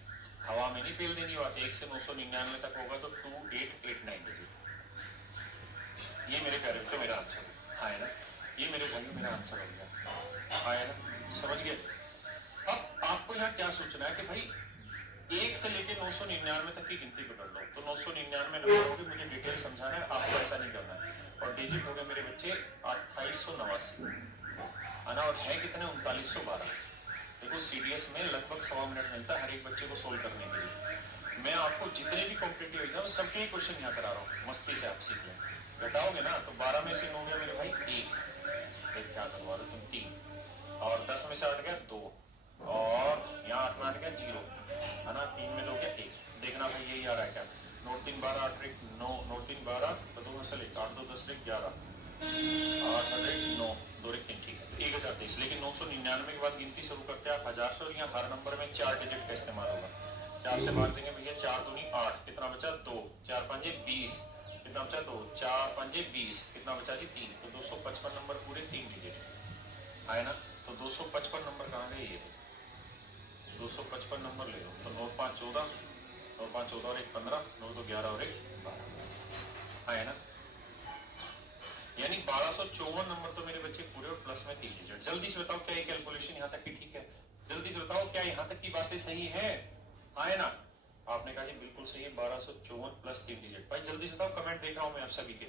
हवा में नहीं फेल देनी बात। 1 से 999 तक होगा तो 2889 डिजिट। ये मेरे प्यारे बच्चों मेरा आंसर है ना, ये मेरे भाइयों मेरा आंसर हो गया है ना, समझ गए? अब आपको यहाँ क्या सोचना है कि भाई 1 से लेके 999 तक की गिनती को कर लो, तो 999 नंबर होगी, मुझे डिटेल समझाना है, आपको ऐसा नहीं करना है। और डिजिट हो गए मेरे बच्चे 2889 है ना, और है कितने 3912। देखो सीडीएस में लगभग 1.25 मिनट मिलता है हर एक बच्चे को सोल्व करने के लिए। मैं आपको जितने भी कॉम्पिटिटिव एग्जाम सबके क्वेश्चन यहाँ करा रहा हूँ, मस्ती से आप सीख लें। घटाओगे ना तो 12 में से 9 गया मेरे भाई 1, क्या करवा दो तुम 3, और 10 में से 8 गया 2, और यहाँ 8 में 8 गया 0 है ना, 3 में 2 गया 1। देखना भाई यही आ रहा है क्या? नोट 3 12 8 1 9, नोट 3 12 तो 2 में से 8 2 10 11 8 9 2 1 3, ठीक है। तो 1023, लेकिन 999 के बाद गिनती शुरू करते हैं आप 1000 से, और यहाँ हर नंबर में 4 डिजिट का इस्तेमाल होगा। 4 से भाग देंगे भैया, 4 दूनी 8, कितना बचा 2, 4 5 20, कितना बचा 2, 4 5 20, कितना बचा जी 3। तो 255 नंबर पूरे 3 डिजिट है ना। तो 255 नंबर कहाँ गए? ये 255 नंबर ले लो। तो नोट 5 14, नोट 5 14 और 1 15, नोट 2 11 और 1 12 है ना। यानी 1254 नंबर तो मेरे बच्चे पूरे, और प्लस में 3 डिजिट। जल्दी से बताओ क्या ये कैलकुलेशन यहाँ तक की ठीक है? जल्दी से बताओ क्या यहाँ तक की बातें सही है ना? आपने कहा जी बिल्कुल सही है, 1254 प्लस 3 डिजिट। भाई जल्दी से बताओ, कमेंट देख रहा हूं मैं आप सभी के,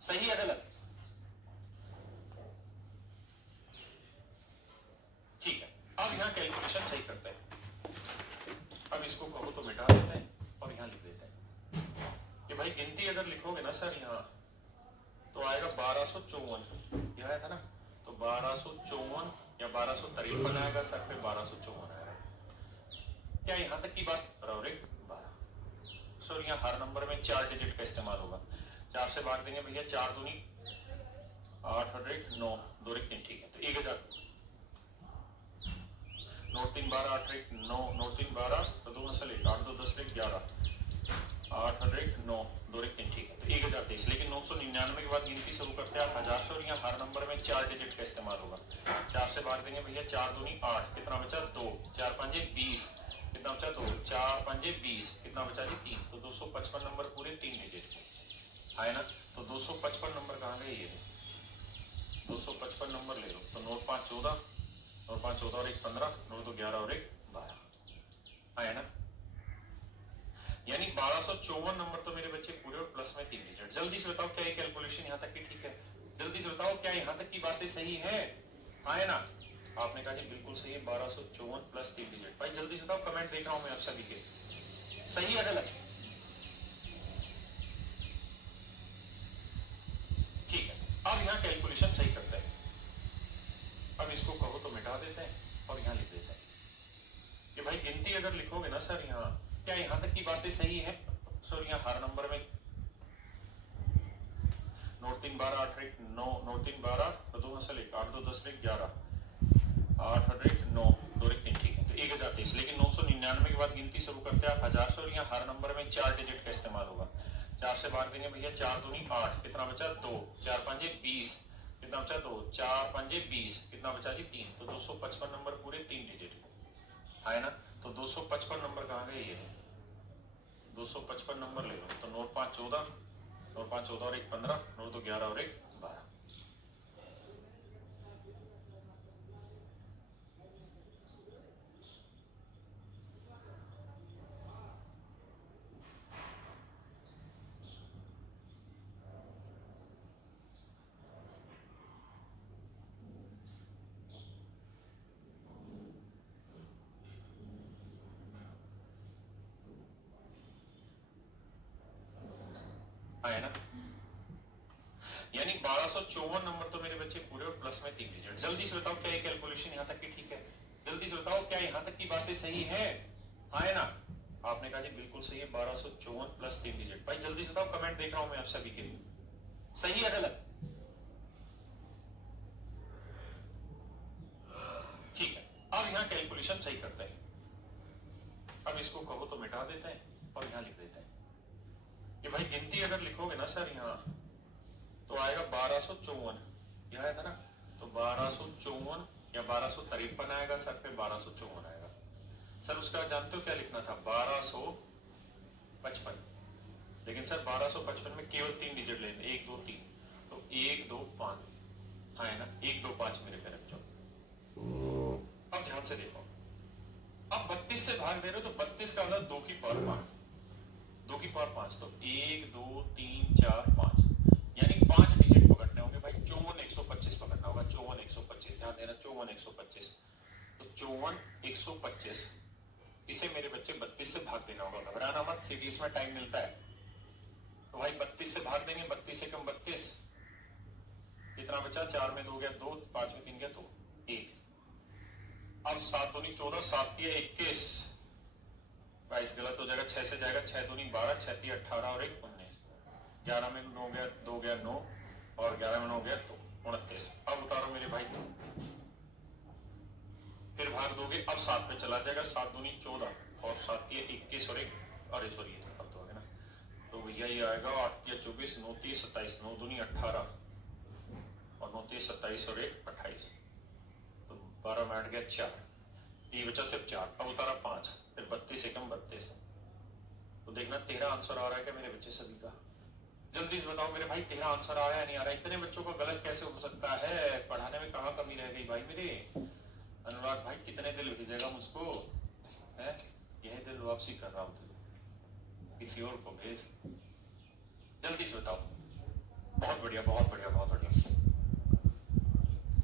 सही है गलत? ठीक है, अब यहाँ कैलकुलेशन सही करते हैं। अब इसको कहो तो मिटा देते हैं और यहाँ लिख देते हैं कि भाई गिनती अगर लिखोगे ना सर यहाँ, तो आएगा 1254, यह आया था ना, तो 1254 या 1253 आएगा सर, पे 1254 आएगा। क्या यहाँ तक की बात? बराबर 12। सर यहाँ हर नंबर में 4 डिजिट का इस्तेमाल होगा। 4 से भाग देंगे भैया, 4 दूनी 8 और 1 9 2 1 3, ठीक है। तो 1000, नोट 3 12 8 1 9, नोट 3 12 तो 2 में से 8 2 10 1 11 8 और 1 9 2 1 3, ठीक है। तो 1023, लेकिन 999 के बाद गिनती शुरू करते हैं आप 1000 से, और यहाँ हर नंबर में 4 डिजिट का इस्तेमाल होगा। 4 से भाग देंगे भैया, 4 दूनी 8, कितना बचा 2, 4 5 20, कितना बचा 2, 4 5 20, कितना बचा जी 3। तो 255 नंबर पूरे 3 डिजिट है ना। तो 255 नंबर कहाँ गए? ये 255 नंबर ले लो। तो नोट 5 14, नोट 5 14 और 1 15, नोट 2 11 और 1 12 है ना। यानी 1254 नंबर तो मेरे बच्चे पूरे, और प्लस में 3 डिजिट। जल्दी से बताओ क्या ये कैलकुलेशन यहाँ तक की ठीक है? जल्दी से बताओ क्या यहाँ तक की बातें सही है ना? आपने कहा जी बिल्कुल सही है, 1254 प्लस 3 डिजिट। भाई जल्दी से बताओ, कमेंट देख रहा हूं मैं आप सभी के, सही है गलत? ठीक है, अब यहाँ कैलकुलेशन सही करते हैं। अब इसको कहो तो मिटा देते हैं और यहाँ लिख देते हैं कि भाई गिनती अगर लिखोगे ना सर यहाँ, क्या यहाँ तक की बातें सही है? सर यहाँ हर नंबर में नोट 3 12 8 1 9, नोट 3 12 तो 2 में से 8 2 10 1 11 8 और 1 9 2 1 3, ठीक है। तो 1023, लेकिन 999 99 के बाद गिनती शुरू करते हैं आप 1000 से, और यहाँ हर नंबर में 4 डिजिट का इस्तेमाल होगा। 4 से भाग देंगे भैया, 4 दूनी 8, कितना बचा 2, 4 पंजे 20, कितना बचा 2, 4 पंजे 20, कितना बचा जी 3। तो 255 नंबर पूरे 3 डिजिट है ना। तो 255 नंबर कहाँ गए, ये 255 नंबर ले लो। तो नोट 5 14, नोट 5 14 और 1 15, नोट 2 11 और 1 12। है ना, यानी 1254 नंबर तो मेरे बच्चे पूरे और प्लस में 3 डिजिट। जल्दी से बताओ क्या ये कैलकुलेशन यहाँ तक की ठीक है? जल्दी से बताओ क्या यहाँ तक की बातें सही है? हाँ है ना, आपने कहा जी बिल्कुल सही है, 1254 प्लस 3 डिजिट। भाई जल्दी से बताओ, कमेंट देख रहा हूं मैं आप सभी के लिए, सही है गलत? ठीक है, अब यहाँ कैलकुलेशन सही करते हैं। अब इसको कहो तो मिटा देते हैं और यहाँ लिख देते हैं। ये भाई गिनती अगर लिखोगे ना सर यहाँ, तो आएगा 1254, यह आया था ना, तो 1254 या 1253 आएगा सर, पे 1254 आएगा सर। उसका जानते हो क्या लिखना था, 1255। लेकिन सर 1255 में केवल 3 डिजिट लेते, 1 2 3, तो 1 2 5, हाँ है ना, 1 2 5 मेरे प्यारे बच्चों। अब ध्यान से देखो, अब 32 से भाग दे रहे हो तो 32 का मतलब 2 की पावर 5, 2 की पावर 5, तो 1 2 3 4 5, यानी 5 डिजिट पकड़ने होंगे भाई। 54 125 पकड़ना होगा, 54 125, ध्यान देना, 54 125। तो 54 125, इसे मेरे बच्चे 32 से भाग देना होगा। घबराना मत, सीडीएस में टाइम मिलता है। तो भाई 32 से भाग देंगे, 32 से कम 32, कितना बचा, 4 में 2 गया 2, 5 में 3 गया 2, 1। अब 7 दूनी 14, 7 दिया 21, 22 गलत हो जाएगा, 6 से जाएगा, 6 दूनी 12, 6 दिया 18 और 1 19, 11 में 9 गया 2 गया 9, और 11 में 9 गया 2 29। अब उतारो मेरे भाई, फिर भाग दोगे, अब 7 पे चला जाएगा, 7 दूनी 14 और 7 दिया 21 और 1, अरे सॉरी अब तो आगे ना, तो भैया ये आएगा 8 दिया 24, 9 दिया 27, 9 दूनी 18 और 9 दिया 27 और 1 28, तो 12 में 8 गया 4, ये बचा सिर्फ 4। अब उतारा 5, फिर 32 एकम 32, तो देखना 13 आंसर आ रहा है क्या मेरे बच्चे सभी का? जल्दी से बताओ मेरे भाई, 13 आंसर आ रहा है नहीं आ रहा? इतने बच्चों को गलत कैसे हो सकता है? पढ़ाने में कहाँ कमी रह गई भाई मेरे? अनुराग भाई कितने दिल भेजेगा मुझको है? यही दिल वापसी कर रहा हूं, किसी और को भेज। जल्दी से बताओ। बहुत बढ़िया बहुत बढ़िया बहुत बढ़िया,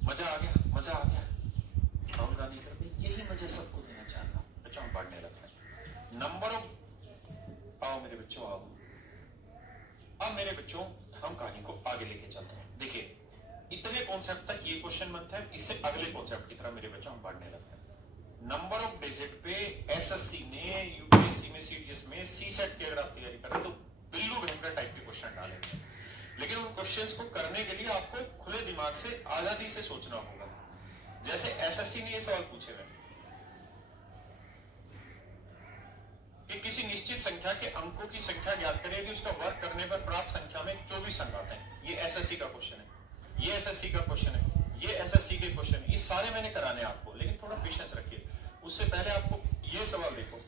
मजा आ गया मजा आ गया। राहुल गांधी कर यही मजा सबको देना चाहता हूँ। बच्चों हम पढ़ने लगते हैं। नंबर ऑफ, आओ मेरे बच्चों आओ। अब मेरे बच्चों हम कहानी को आगे लेके चलते हैं। देखिए इतने कॉन्सेप्ट तक ये क्वेश्चन बनता है, इससे अगले कॉन्सेप्ट की तरह मेरे बच्चों हम पढ़ने लगते हैं। नंबर ऑफ डिजिट पे एसएससी ने, यूपीएससी में, सीडीएस में, सीसेट की अगर आप तैयारी करें तो बिल्लू भयंकर टाइप के क्वेश्चन डालेंगे। लेकिन उन क्वेश्चंस को करने के लिए आपको खुले दिमाग से, आजादी से सोचना होगा। जैसे एसएससी ने ये सवाल पूछे हुए कि किसी निश्चित संख्या के अंकों की संख्या ज्ञात करें, यदि उसका वर्ग करने पर प्राप्त संख्या में 24 अंक आते हैं। ये एसएससी का क्वेश्चन है, ये एसएससी का क्वेश्चन है, ये एसएससी के क्वेश्चन है। ये सारे मैंने कराने आपको, लेकिन थोड़ा पेशेंस रखिए। उससे पहले आपको ये सवाल देखो,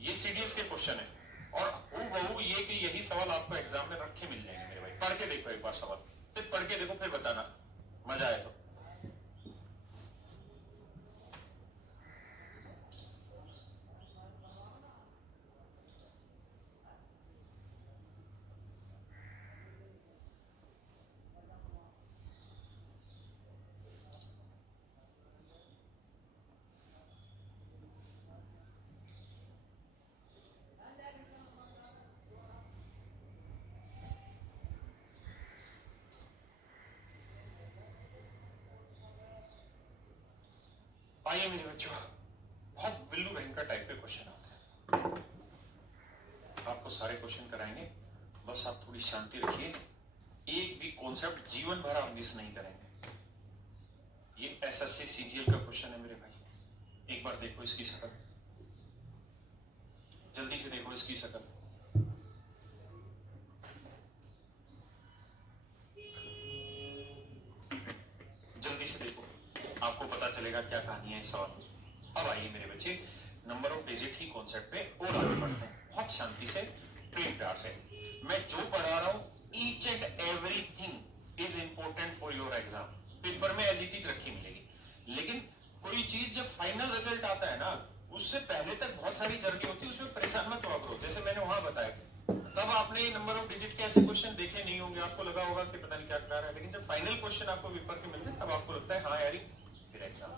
ये सीडीएस के क्वेश्चन है, और हूबहू ये कि यही सवाल आपको एग्जाम में रखे मिल जाएंगे मेरे भाई। पढ़ के देखो एक बार सवाल, सिर्फ पढ़ के देखो, फिर बताना मजा आए तो। आइए मेरे बच्चों, बहुत बिल्लू भयंकर टाइप के क्वेश्चन आते हैं। आपको सारे क्वेश्चन कराएंगे, बस आप थोड़ी शांति रखिए। एक भी कॉन्सेप्ट जीवन भर आप मिस नहीं करेंगे। ये एसएससी सीजीएल का क्वेश्चन है मेरे भाई, एक बार देखो इसकी शक्ल। जल्दी से देखो इसकी शक्ल। जल्दी से देखो, आपको पता चलेगा क्या कहानी है इस सवाल में। अब आइए मेरे बच्चे, number of digit he concept पे और आगे बढ़ते हैं, बहुत शांति से, प्रेम प्यार से। मैं जो पढ़ा रहा हूं, each and everything is important for your exam. Paper में एज इट इज रखी मिलेगी, लेकिन कोई चीज जब फाइनल रिजल्ट आता है ना, उससे पहले तक बहुत सारी जर्नी होती है, उसमें परेशान मत हुआ करो। जैसे मैंने वहां बताया, तब आपने नंबर ऑफ डिजिट के ऐसे क्वेश्चन देखे नहीं होंगे, आपको लगा होगा कि पता नहीं क्या करा रहा है, लेकिन जब फाइनल क्वेश्चन आपको पेपर के मिलते हैं, तब आपको लगता है हाँ यार फिर एग्जाम।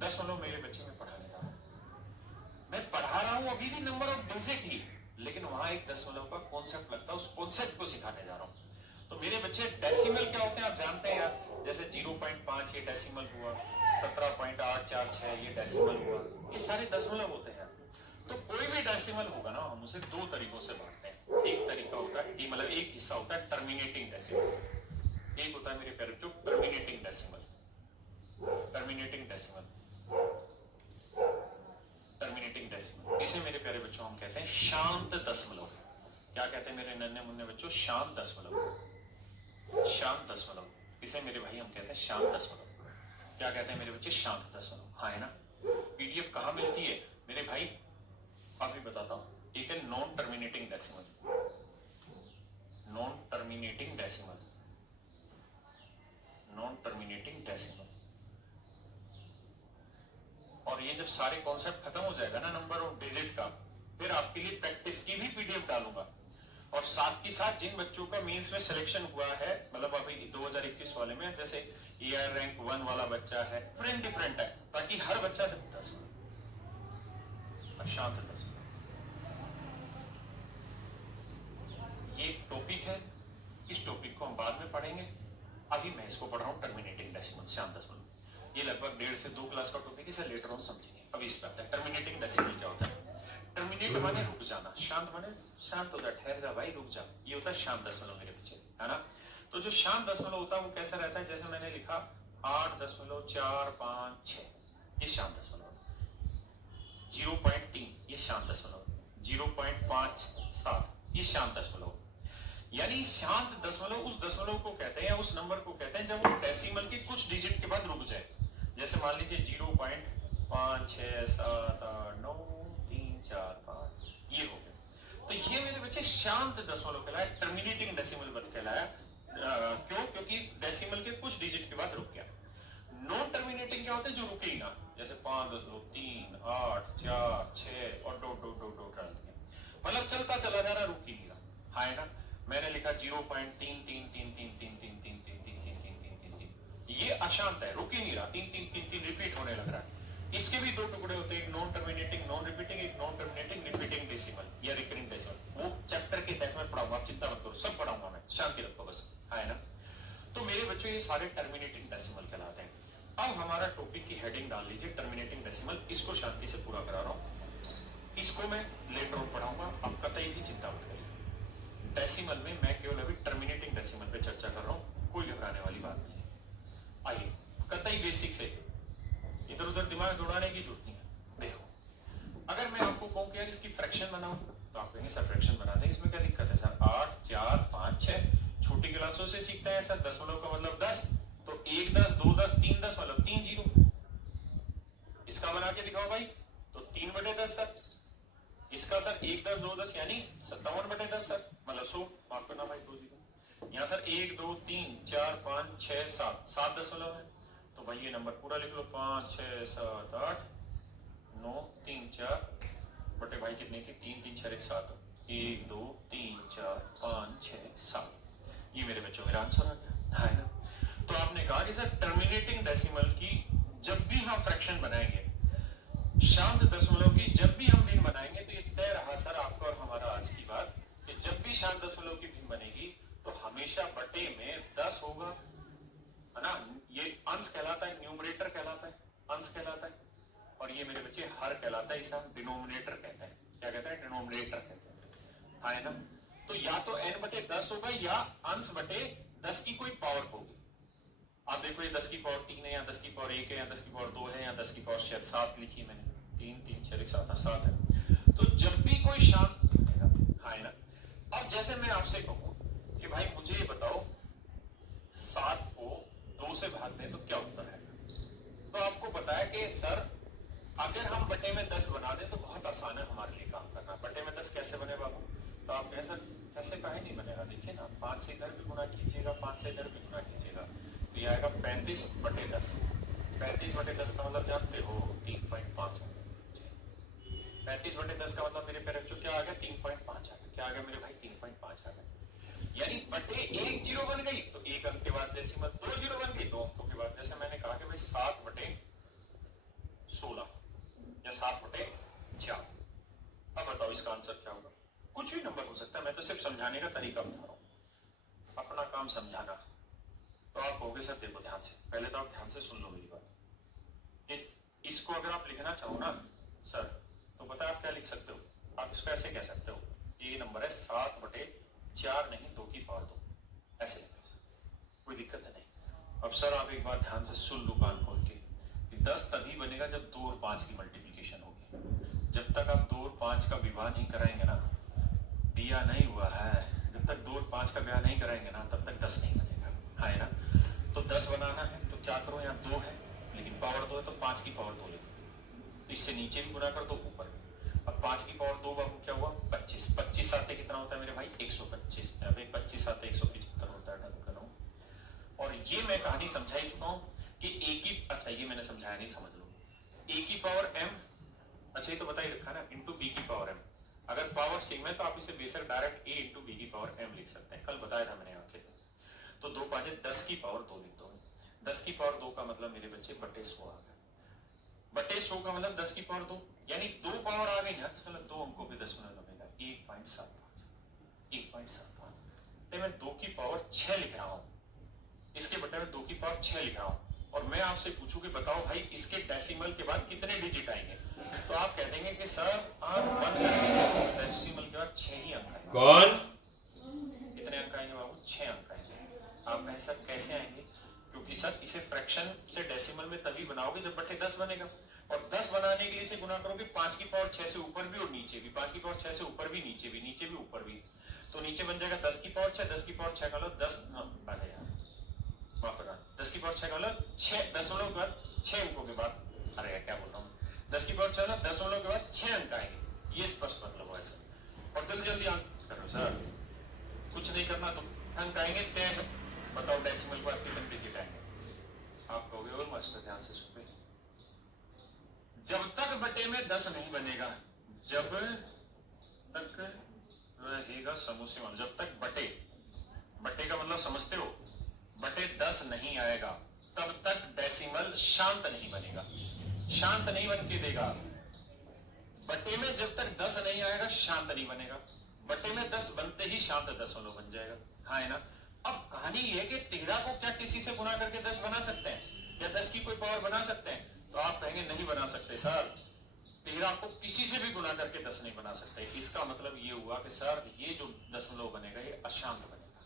10 वालों मेरे बच्चे में पढ़ाने का, मैं पढ़ा रहा हूं अभी भी नंबर ऑफ डिजिट ही, लेकिन वहां एक 10 वालों का कॉन्सेप्ट लगता है, उस कॉन्सेप्ट को सिखाने जा रहा हूं। तो मेरे बच्चे डेसिमल क्या होते हैं आप जानते हैं यार, जैसे 0.5 ये डेसिमल हुआ, 17.846 ये डेसिमल हुआ, ये सारे दशमलव होते हैं। तो कोई भी डेसिमल होगा ना, हम उसे दो तरीकों से बांटते हैं। एक तरीका होता है, मतलब एक हिस्सा होता है टर्मिनेटिंग डेसिमल, एक होता है मेरे प्यारे बच्चों terminating decimal. Terminating decimal, terminating decimal, इसे मेरे प्यारे बच्चों हम कहते हैं शांत दशमलव। क्या कहते हैं मेरे नन्हे मुन्ने बच्चों? शांत दशमलव। शांत दशमलव, इसे मेरे भाई हम कहते हैं शांत दशमलव। क्या कहते हैं मेरे बच्चे? शांत दशमलव। हाँ है ना। पीडीएफ कहाँ मिलती है मेरे भाई? अभी बताता हूं। एक है non terminating decimal, non terminating decimal, non terminating decimal. और ये जब सारे कॉन्सेप्ट खत्म हो जाएगा ना नंबर ऑफ डिजिट का, फिर आपके लिए प्रैक्टिस की भी पीडीएफ डालूंगा। और साथ ही साथ जिन बच्चों का मींस में सिलेक्शन हुआ है, मतलब अभी 2021 वाले में, जैसे एआई रैंक 1 वाला बच्चा है, डिफरेंट है, ताकि हर बच्चा 10 हो। अब शांत 10, ये टॉपिक है, इस टॉपिक को हम बाद में पढ़ेंगे। अभी मैं इसको पढ़ रहा हूं टर्मिनेटिंग डेसिमल, शांत दशमलव। ये लगभग 1.5 से 2 क्लास का टॉपिक है, इसे लेटर ऑन समझेंगे। अभी इस पे आता है टर्मिनेटिंग डेसिमल क्या होता है। टर्मिनेट माने रुक जाना, शांत माने शांत हो जा, ठहर जा भाई, रुक जा, ये होता है शांत दशमलव मेरे बच्चे, है ना। तो जो शांत दशमलव होता है वो कैसा रहता है, जैसे मैंने लिखा 8.456, ये शांत दशमलव। 0.3 ये शांत दशमलव, 0.57 ये शांत दशमलव। यानी शांत दशमलव उस दशमलव को कहते हैं या उस नंबर को कहते हैं जब वो डेसिमल के कुछ डिजिट के बाद रुक जाए। जैसे मान लीजिए 0.56789 ये हो गया, तो ये मेरे बच्चे शांत दशमलव कहलाया, टर्मिनेटिंग डेसिमल बन कहलाया। क्यों? क्योंकि डेसिमल के कुछ डिजिट के बाद रुक गया। नॉन टर्मिनेटिंग क्या होता है? जो रुके ही ना, जैसे 5.3 8 4 6 और डॉट डॉट डॉट डॉट डाल दिया, मतलब चलता चला जा रहा, रुक ही नहीं रहा, है ना। मैंने लिखा 0.333333333333, ये अशांत है, रुक ही नहीं रहा, 3 रिपीट होने लग रहा है। इसके भी दो टुकड़े होते हैं, एक नॉन टर्मिनेटिंग नॉन रिपीटिंग, एक नॉन टर्मिनेटिंग रिपीटिंग डेसिमल या रिकरिंग डेसिमल। वो चैप्टर के तहत में पढ़ाऊंगा, चिंता मत करो, सब पढ़ाऊंगा मैं, शांति रखो बस, है ना। तो मेरे बच्चों ये सारे टर्मिनेटिंग डेसिमल कहलाते हैं। अब हमारा टॉपिक की हेडिंग डाल लीजिए टर्मिनेटिंग डेसिमल, इसको शांति से पूरा करा रहा हूं, इसको मैं लेटर ऑन पढ़ाऊंगा, आप कतई भी चिंता मत करिए। डेसिमल में मैं केवल अभी टर्मिनेटिंग डेसिमल पे चर्चा कर रहा हूं, कोई घबराने वाली बात नहीं है। आइए कतई बेसिक से, इधर उधर दिमाग दौड़ाने की जरूरत नहीं है। देखो, अगर मैं आपको कहूं कि यार इसकी फ्रैक्शन बनाओ, तो आप कहेंगे सर फ्रैक्शन बनाते हैं, इसमें क्या दिक्कत है सर? 8 4 5 6 छोटी क्लासों से सीखते हैं सर, दशमलव का मतलब 10, तो 1 10 2 10 3 10 मतलब 3 0। इसका बना के दिखाओ भाई, तो 3/10 सर। इसका सर 1 10 2 10 यानी 57/10 सर, मतलब 100, माफ करना भाई 2 0। यहाँ सर 1 2 3 4 5 6 7 दशमलव है, तो भाई ये नंबर पूरा लिख लो, 5 6 7 8 9 3 4 बटे भाई कितनी थी, 3 3 6 7, 1 2 3 4 5 6 7, ये मेरे बच्चों मेरा आंसर आ गया, है ना। तो आपने कहा कि सर टर्मिनेटिंग डेसिमल की जब भी हम फ्रैक्शन बनाएंगे, शांत दशमलव की जब भी हम भिन्न बनाएंगे, तो ये तय रहा सर आपका और हमारा आज की बात कि जब भी शांत दशमलव की भिन्न बनेगी तो हमेशा बटे में 10 होगा, है ना। ये अंश कहलाता है, न्यूमरेटर कहलाता है, अंश कहलाता है, और ये मेरे बच्चे हर कहलाता है, इसे हम डिनोमिनेटर कहते हैं। क्या कहते हैं? डिनोमिनेटर कहते हैं, है ना। तो या तो n/10 होगा या अंश बटे 10 की कोई पावर होगी। आप देखो ये 10 की पावर 3 है, या 10 की पावर 1 है, या 10 की पावर 2 है, या 10 की पावर 7 लिखी मैंने, 3 3 6 7 7 है। तो जब भी कोई शांत बनेगा, हाँ है ना। अब जैसे मैं आपसे कहूं कि भाई मुझे ये बताओ 7 को 2 से भाग दें तो क्या उत्तर है, तो आपको पता है कि सर अगर हम बटे में 10 बना दें तो बहुत आसान है हमारे लिए काम करना। बटे में 10 कैसे बने बाबू, तो आप कहें सर कैसे काहे नहीं बनेगा, देखिए ना 5 से इधर भी गुना कीजिएगा, 5 से इधर भी गुना कीजिएगा, तो ये आएगा 35 बटे 10। 35 बटे 10 का मतलब जानते हो 3.5। 35 बटे 10 का मतलब मेरे पेरेंट्स क्या आ गया 3.5 आ गया, क्या आ गया मेरे भाई 3.5 आ गया। यानी बटे 1 जीरो बन गई तो 1 अंक के बाद डेसिमल 2 जीरो बन गई 2 अंकों के बाद। जैसे मैंने कहा कि भाई 7 बटे 16 या 7 बटे 4। अब बताओ इसका आंसर क्या होगा, कुछ भी नंबर हो सकता है, मैं तो सिर्फ समझाने का तरीका बता रहा हूं, अपना काम समझाना। तो आप कहोगे सर देखो ध्यान से, पहले तो आप ध्यान से सुन लो मेरी बात कि इसको अगर आप लिखना चाहो ना सर तो पता आप क्या लिख सकते हो, आप इसको ऐसे कह सकते हो, ये नंबर है 7 बटे 4 नहीं 2 की पावर 2, ऐसे लिखो, कोई दिक्कत नहीं। अब सर आप एक बात ध्यान से सुन लो कान खोल के, 10 तभी बनेगा जब 2 और 5 की मल्टीप्लिकेशन होगी। जब तक आप 2 और 5 का विवाह नहीं कराएंगे ना, बिया नहीं हुआ है, जब तक 2 और 5 का ब्याह नहीं कराएंगे ना तब तक 10 नहीं बनेगा, है ना। तो 10 बनाना है तो क्या करो, यहाँ 2 है लेकिन पावर 2 है तो 5 की पावर 2 लिखो, तो इससे नीचे भी गुना कर दो ऊपर। अब 5 की पावर 2 बाबू क्या हुआ 25, 25 साते कितना होता है मेरे भाई 125, 25 साते 175 होता है, ढंग करो। और ये मैं कहानी समझा ही चुका हूँ कि ए की, अच्छा ये मैंने समझाया नहीं, समझ लो, ए की पावर m, अच्छा ये तो बता ही रखा ना, इंटू बी की पावर m। अगर पावर सेम है तो आप इसे बेशक डायरेक्ट a इंटू बी की पावर m लिख सकते हैं, कल बताया था मैंने आखिर। तो 2 5 10 की पावर 2 लिख दो। 10 की पावर 2 का मतलब मेरे बच्चे बटे 100 आ गया, बटे 100 का मतलब 10 की पावर 2, यानी 2 पावर आ गई ना तो मतलब 2 अंकों पे 10 गुना लगेगा 1.75, 1.75। तो मैं 2 की पावर 6 लिख रहा हूं, इसके बटे में 2 की पावर 6 लिख रहा हूं, और मैं आपसे पूछूं कि बताओ भाई इसके डेसिमल के बाद कितने डिजिट आएंगे, तो आप कह देंगे कि सर आप 1 डेसिमल के बाद 6 ही अंक आएंगे। कौन कितने अंक आएंगे बाबू, 6 अंक आएंगे। आप कहें सर कैसे आएंगे, क्योंकि सर इसे फ्रैक्शन से डेसिमल में तभी बनाओगे जब बटे 10 बनेगा, और 10 बनाने के लिए इसे गुना करोगे 5 की पावर 6 से ऊपर भी और नीचे भी, 5 की पावर 6 से ऊपर भी नीचे भी, नीचे भी ऊपर भी, तो नीचे बन जाएगा 10 की पावर 6, 10 की पावर 6 का लो 10 आ जाएगा, 10 की पावर 6 का मतलब 6 दशमलव के बाद 6 अंकों के बाद, अरे क्या बोल रहा हूँ, 10 की पावर 6 दशमलव के बाद 6 अंक आएंगे, ये स्पष्ट मतलब है सर। और जल्दी जल्दी आंसर करो सर, कुछ नहीं करना, तो अंक आएंगे 13, बताओ डेसिमल के बाद कितने डिजिट आएंगे। आप कहोगे और मास्टर ध्यान से सुन, जब तक बटे में 10 नहीं बनेगा, जब तक रहेगा समूह वाला, जब तक बटे, बटे का मतलब समझते हो, बटे 10 नहीं आएगा तब तक डेसिमल शांत नहीं बनेगा, शांत नहीं बन के देगा। बटे में जब तक 10 नहीं आएगा शांत नहीं बनेगा, बटे में 10 बनते ही शांत दशमलव बन जाएगा, हाँ है ना। अब कहानी ये कि 13 को क्या किसी से गुना करके 10 बना सकते हैं, या 10 की कोई पावर बना सकते हैं, तो आप कहेंगे नहीं बना सकते सर, 13 को किसी से भी गुना करके 10 नहीं बना सकते। इसका मतलब ये हुआ कि सर ये जो दशमलव बनेगा ये अशांत बनेगा,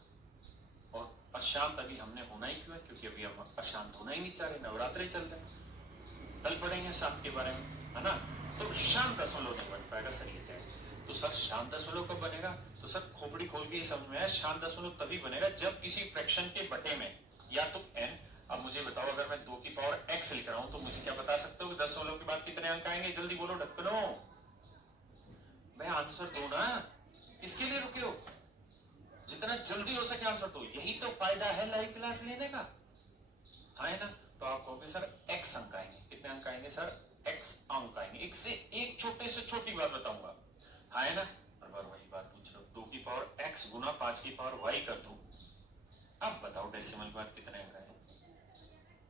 और अशांत अभी हमने होना ही क्यों है, क्योंकि अभी हम अशांत होना ही नहीं चाह रहे, नवरात्रे चल रहे हैं, कल पढ़ेंगे शांत के बारे में, है ना। तो शांत दशमलव नहीं बन पाएगा सर, ये है। तो सर शांत दशमलव कब बनेगा, तो सर खोपड़ी खोल के समझ में आया, शांत दशमलव तभी बनेगा जब किसी फ्रैक्शन के बटे में या तो n, अब मुझे बताओ अगर मैं 2 की पावर x लिख रहा हूं तो मुझे क्या बता सकते हो कि दशमलव के बाद कितने अंक आएंगे, जल्दी बोलो ढक्कनो, मैं आंसर दो ना, किसके लिए रुके हो, जितना जल्दी हो सके आंसर दो, यही तो फायदा है लाइव क्लास लेने का, है ना। तो आप कहोगे सर x अंक आएंगे, कितने अंक आएंगे सर, x अंक आएंगे, एक से एक छोटे से छोटी बात बताऊंगा, है ना। और वही बात पूछ लो, 2 की पावर x गुना 5 की पावर y कर दूं, अब बताओ डेसिमल के बाद कितने अंक आएंगे,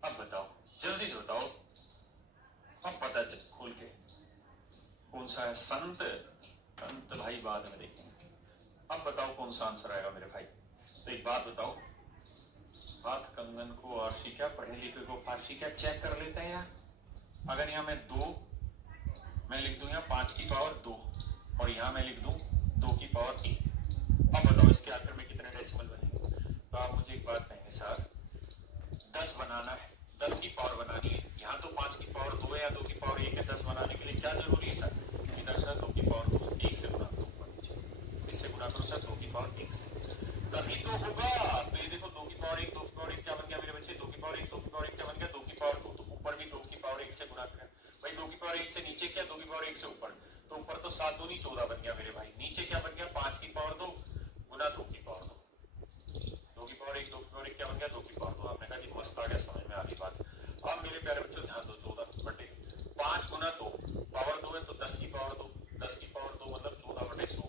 अब बताओ जल्दी से बताओ, अब पता चल खोल के कौन सा है, संत अंत भाई बाद में देखेंगे। अब बताओ कौन सा आंसर आएगा मेरे भाई। तो एक बात बताओ, बात कंगन को आरसी क्या, पढ़े लिखे को फारसी क्या, चेक कर लेते हैं यार। अगर यहाँ मैं 2 मैं लिख दूं यहाँ 5 की पावर 2, और यहाँ मैं लिख दूं 2 की पावर 1, अब बताओ इसके आखिर में कितने डेसिमल बनेंगे। तो आप मुझे एक बात कहेंगे सर 10 बनाना है, 10 की पावर बनानी है, यहाँ तो 5 की पावर 2 है या 2 की पावर 1 है, 10 बनाने के लिए क्या जरूरी है सर, इधर से 2 की पावर 2 1 से गुणा करो ऊपर नीचे, इससे गुणा करो सर 2 की पावर 1 से, तभी तो होगा। तो ये देखो 2 की पावर 1, 2 की पावर 1 क्या बन गया मेरे बच्चे, 2 की पावर 1, 2 की पावर 1 क्या बन गया, 2 की पावर 2, तो ऊपर भी 2 की पावर 1 से गुणा करें भाई। 2 की पावर 1 से नीचे क्या, 2 की पावर 1 से ऊपर, तो ऊपर तो 7 दूनी 14 बन गया मेरे भाई, नीचे क्या बन गया 5 की पावर 2 गुना 2 की पावर 2, 2 की पावर 1, 2 की पावर 1 क्या बन गया 2 की पावर 2। आपने कहा जी मस्त आ गया, समझ में आ गई बात। अब मेरे प्यारे बच्चों ध्यान दो, 14 बटे 5 गुना 2 पावर 2 है तो 10 की पावर 2, 10 की पावर 2 मतलब 14 बटे 100।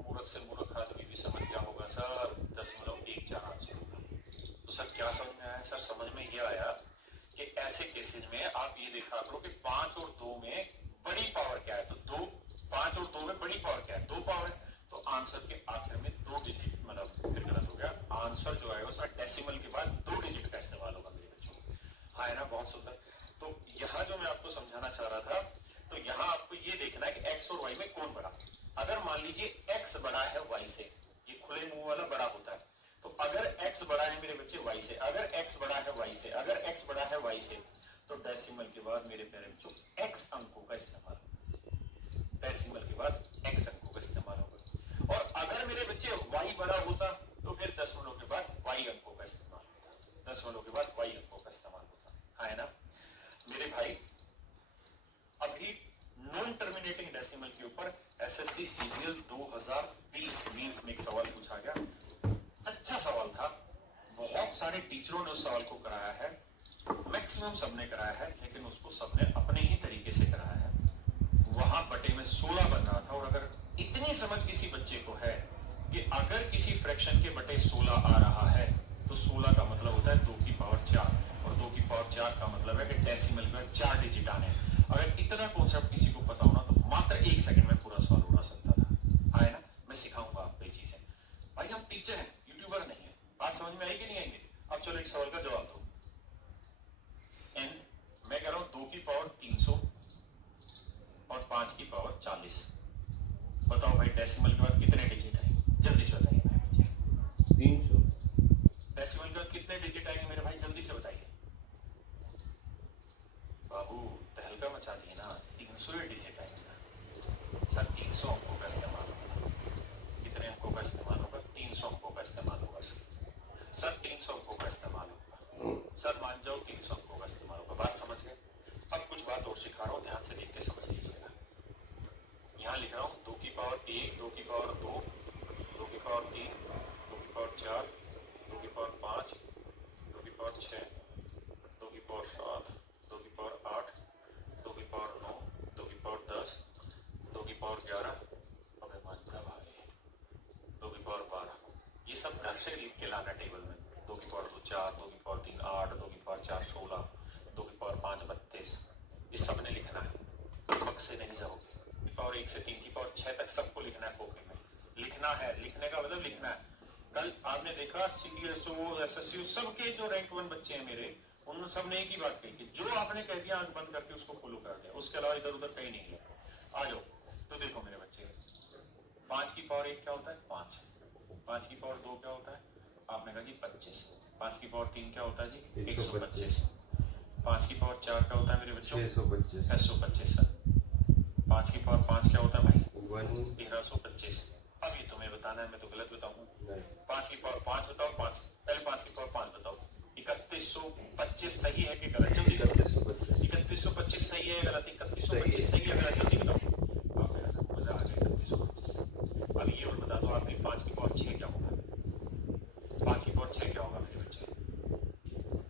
मूर्ख से मूर्ख आदमी भी समझ गया होगा सर 0.14 होगा। तो सर क्या समझ में आया, सर समझ में ये आया कि ऐसे केसेज में आप ये देखा करो कि 5 और 2 में बड़ी पावर क्या है, तो 2, 5 और 2 में बड़ी पावर क्या है, 2 पावर है, तो आंसर के आखिर में 2 डिजिट, मतलब फिर गलत हो गया, आंसर जो आएगा उसमें डेसिमल के बाद 2 डिजिट का इस्तेमाल होगा मेरे बच्चों। हाँ है ना, बहुत सुंदर। तो यहाँ जो मैं आपको समझाना चाह रहा था, तो यहाँ आपको ये देखना है कि एक्स और वाई में कौन बड़ा। अगर मान लीजिए एक्स बड़ा है वाई से, ये खुले मुंह वाला बड़ा होता है, तो अगर x बड़ा है मेरे बच्चे y से, अगर x बड़ा है y से, अगर x बड़ा है y से, तो डेसिमल के बाद मेरे प्यारे बच्चों x अंकों का इस्तेमाल होगा, डेसिमल के बाद x अंकों का इस्तेमाल होगा। और अगर मेरे बच्चे y बड़ा होता तो फिर दशमलव के बाद y अंकों का इस्तेमाल होता, दशमलव के बाद y अंकों का इस्तेमाल होता, हाँ है ना मेरे भाई। अभी नॉन टर्मिनेटिंग डेसिमल के ऊपर एसएससी सीजीएल 2020 मींस में एक सवाल पूछा गया, अच्छा सवाल था, बहुत सारे टीचरों ने उस सवाल को कराया है, मैक्सिमम सबने कराया है, लेकिन उसको सबने अपने ही तरीके से कराया है। वहां बटे में 16 बन रहा था, और अगर इतनी समझ किसी बच्चे को है कि अगर किसी फ्रैक्शन के बटे 16 आ रहा है तो 16 का मतलब होता है 2 की पावर 4, और 2 की पावर 4 का मतलब है कि डेसिमल में 4 डिजिट आने हैं। अगर इतना कॉन्सेप्ट किसी को पता होना तो मात्र 1 सेकंड में पूरा सवाल उड़ा सकता था, है ना। मैं सिखाऊंगा आपको ये चीजें, भाई हम टीचर हैं, यूट्यूबर नहीं है। बात समझ में आई कि नहीं आई मेरी? अब चलो एक सवाल का जवाब दो। n मैं कह रहा हूं 2 की पावर 300 और 5 की पावर 40, बताओ भाई डेसिमल के बाद कितने डिजिट आएंगे, जल्दी से बताइए मेरे बच्चे। 300। डेसिमल के बाद कितने डिजिट आएंगे मेरे भाई, जल्दी से बताइए। बाबू तहलका मचा दिए ना, 300 डिजिट आएंगे सर, 300 अंकों का इस्तेमाल होगा। कितने अंकों का इस्तेमाल होगा, 300 अंकों का इस्तेमाल होगा सर 300 अंकों का इस्तेमाल होगा सर, मान जाओ 300 अंकों का इस्तेमाल होगा। बात समझ गए? अब कुछ बात और सिखा रहा हूँ, ध्यान से देख के समझ लीजिएगा। यहाँ लिख रहा हूँ 2 की पावर 1, 2 की पावर 2, 2 की पावर 3, 2 की पावर 4, 2 की पावर 5, 2 की पावर 6, 2 की पावर 7, 2 की पावर 8, 2 की पावर 9, 2 की पावर 10, 2 की पावर 11, अबे मानता भाई 2 की पावर 12, ये सब घर से लिख के लाना टेबल में। 2 की पावर 2 4, 2 की पावर 3 8, 2 की पावर 4 16, 2 की पावर 5 32, ये सब ने लिखना है, पक से नहीं जाओगे। पावर 1 से 3 की पावर 6 तक सबको लिखना है, कॉपी में लिखना है, लिखने का मतलब लिखना है। कल आपने देखा सीडीएसओ एसएससी सबके जो रैंक 1 बच्चे हैं मेरे, उन सब ने एक ही बात कही कि जो आपने कह दिया आंख बंद करके उसको फॉलो कर दिया, उसके अलावा इधर उधर कहीं नहीं है। आ जाओ तो देखो मेरे बच्चे, 5 की पावर 1 क्या होता है 5, 5 की पावर 2 क्या होता है आपने कहा जी 25, 5 की पावर 3 क्या होता है जी 125, 5 की पावर 4 क्या होता है मेरे बच्चों 625 सर, 5 की पावर 5 क्या होता है भाई 1325। अब ये तुम्हें बताना है, मैं तो गलत बताऊंगा। 5 की पावर 5 बताओ, 5 पहले 5 की पावर 5 बताओ। 3125 सही है कि गलत, जल्दी 3125 सही है गलत, 3125 सही है गलत, जल्दी बताओ। आप मेरा सब मजा आ गया 3125 से। अब ये और बता दो आपकी 5 की पावर 6 क्या होगा, 5 की पावर 6 क्या होगा मेरे बच्चे,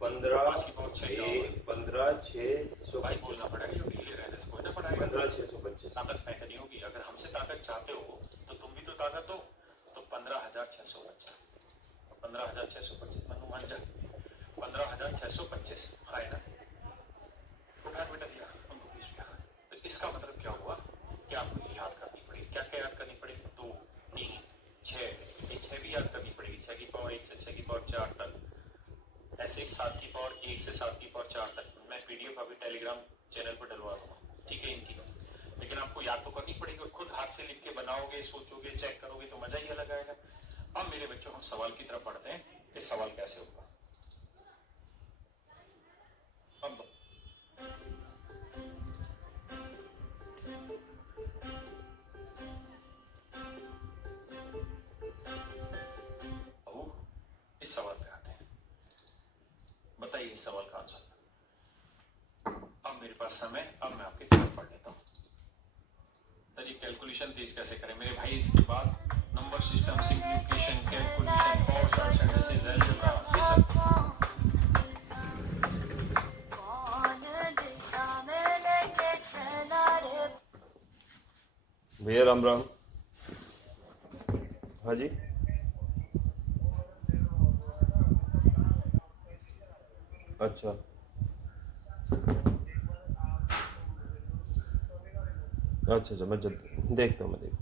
15 5 की पावर 6 क्या होगा 15 6 भाई बोलना पड़ेगा, जो ढीले रहने से कोई ना पड़ेगा। 15 625। ताकत फेंकनी होगी, अगर हमसे ताकत चाहते हो तो तुम भी तो ताकत दो, तो 15,625, 15,625 मनु मान जा, 15,625 है ना। उठा बेटा दिया हमको 20 रुपया। तो इसका मतलब क्या हुआ कि आपको ये याद करनी पड़ेगी, क्या क्या याद करनी पड़ेगी, 2 3 6, ये 6 भी याद करनी पड़ेगी, 6 की पावर 1 से 6 की पावर 4 तक, ऐसे ही 7 की पावर 1 से 7 की पावर 4 तक। मैं पीडीएफ अभी टेलीग्राम चैनल पर डलवा दूंगा, ठीक है इनकी, लेकिन आपको याद तो करनी पड़ेगी, और खुद हाथ से लिख के बनाओगे, सोचोगे, चेक करोगे तो मजा ही अलग आएगा। अब मेरे बच्चों हम सवाल की तरफ बढ़ते हैं कि सवाल कैसे होगा। अब आंसर। अब मेरे पास समय, अब मैं आपके किताब पढ़ लेता हूँ। सर ये कैलकुलेशन तेज कैसे करें मेरे भाई? इसके बाद number system, simplification, calculation, power charts and ऐसे अलजेब्रा, ये सब। भैया राम राम। हाँ जी, अच्छा अच्छा अच्छा, मैं देखता हूँ, मैं देखता हूँ।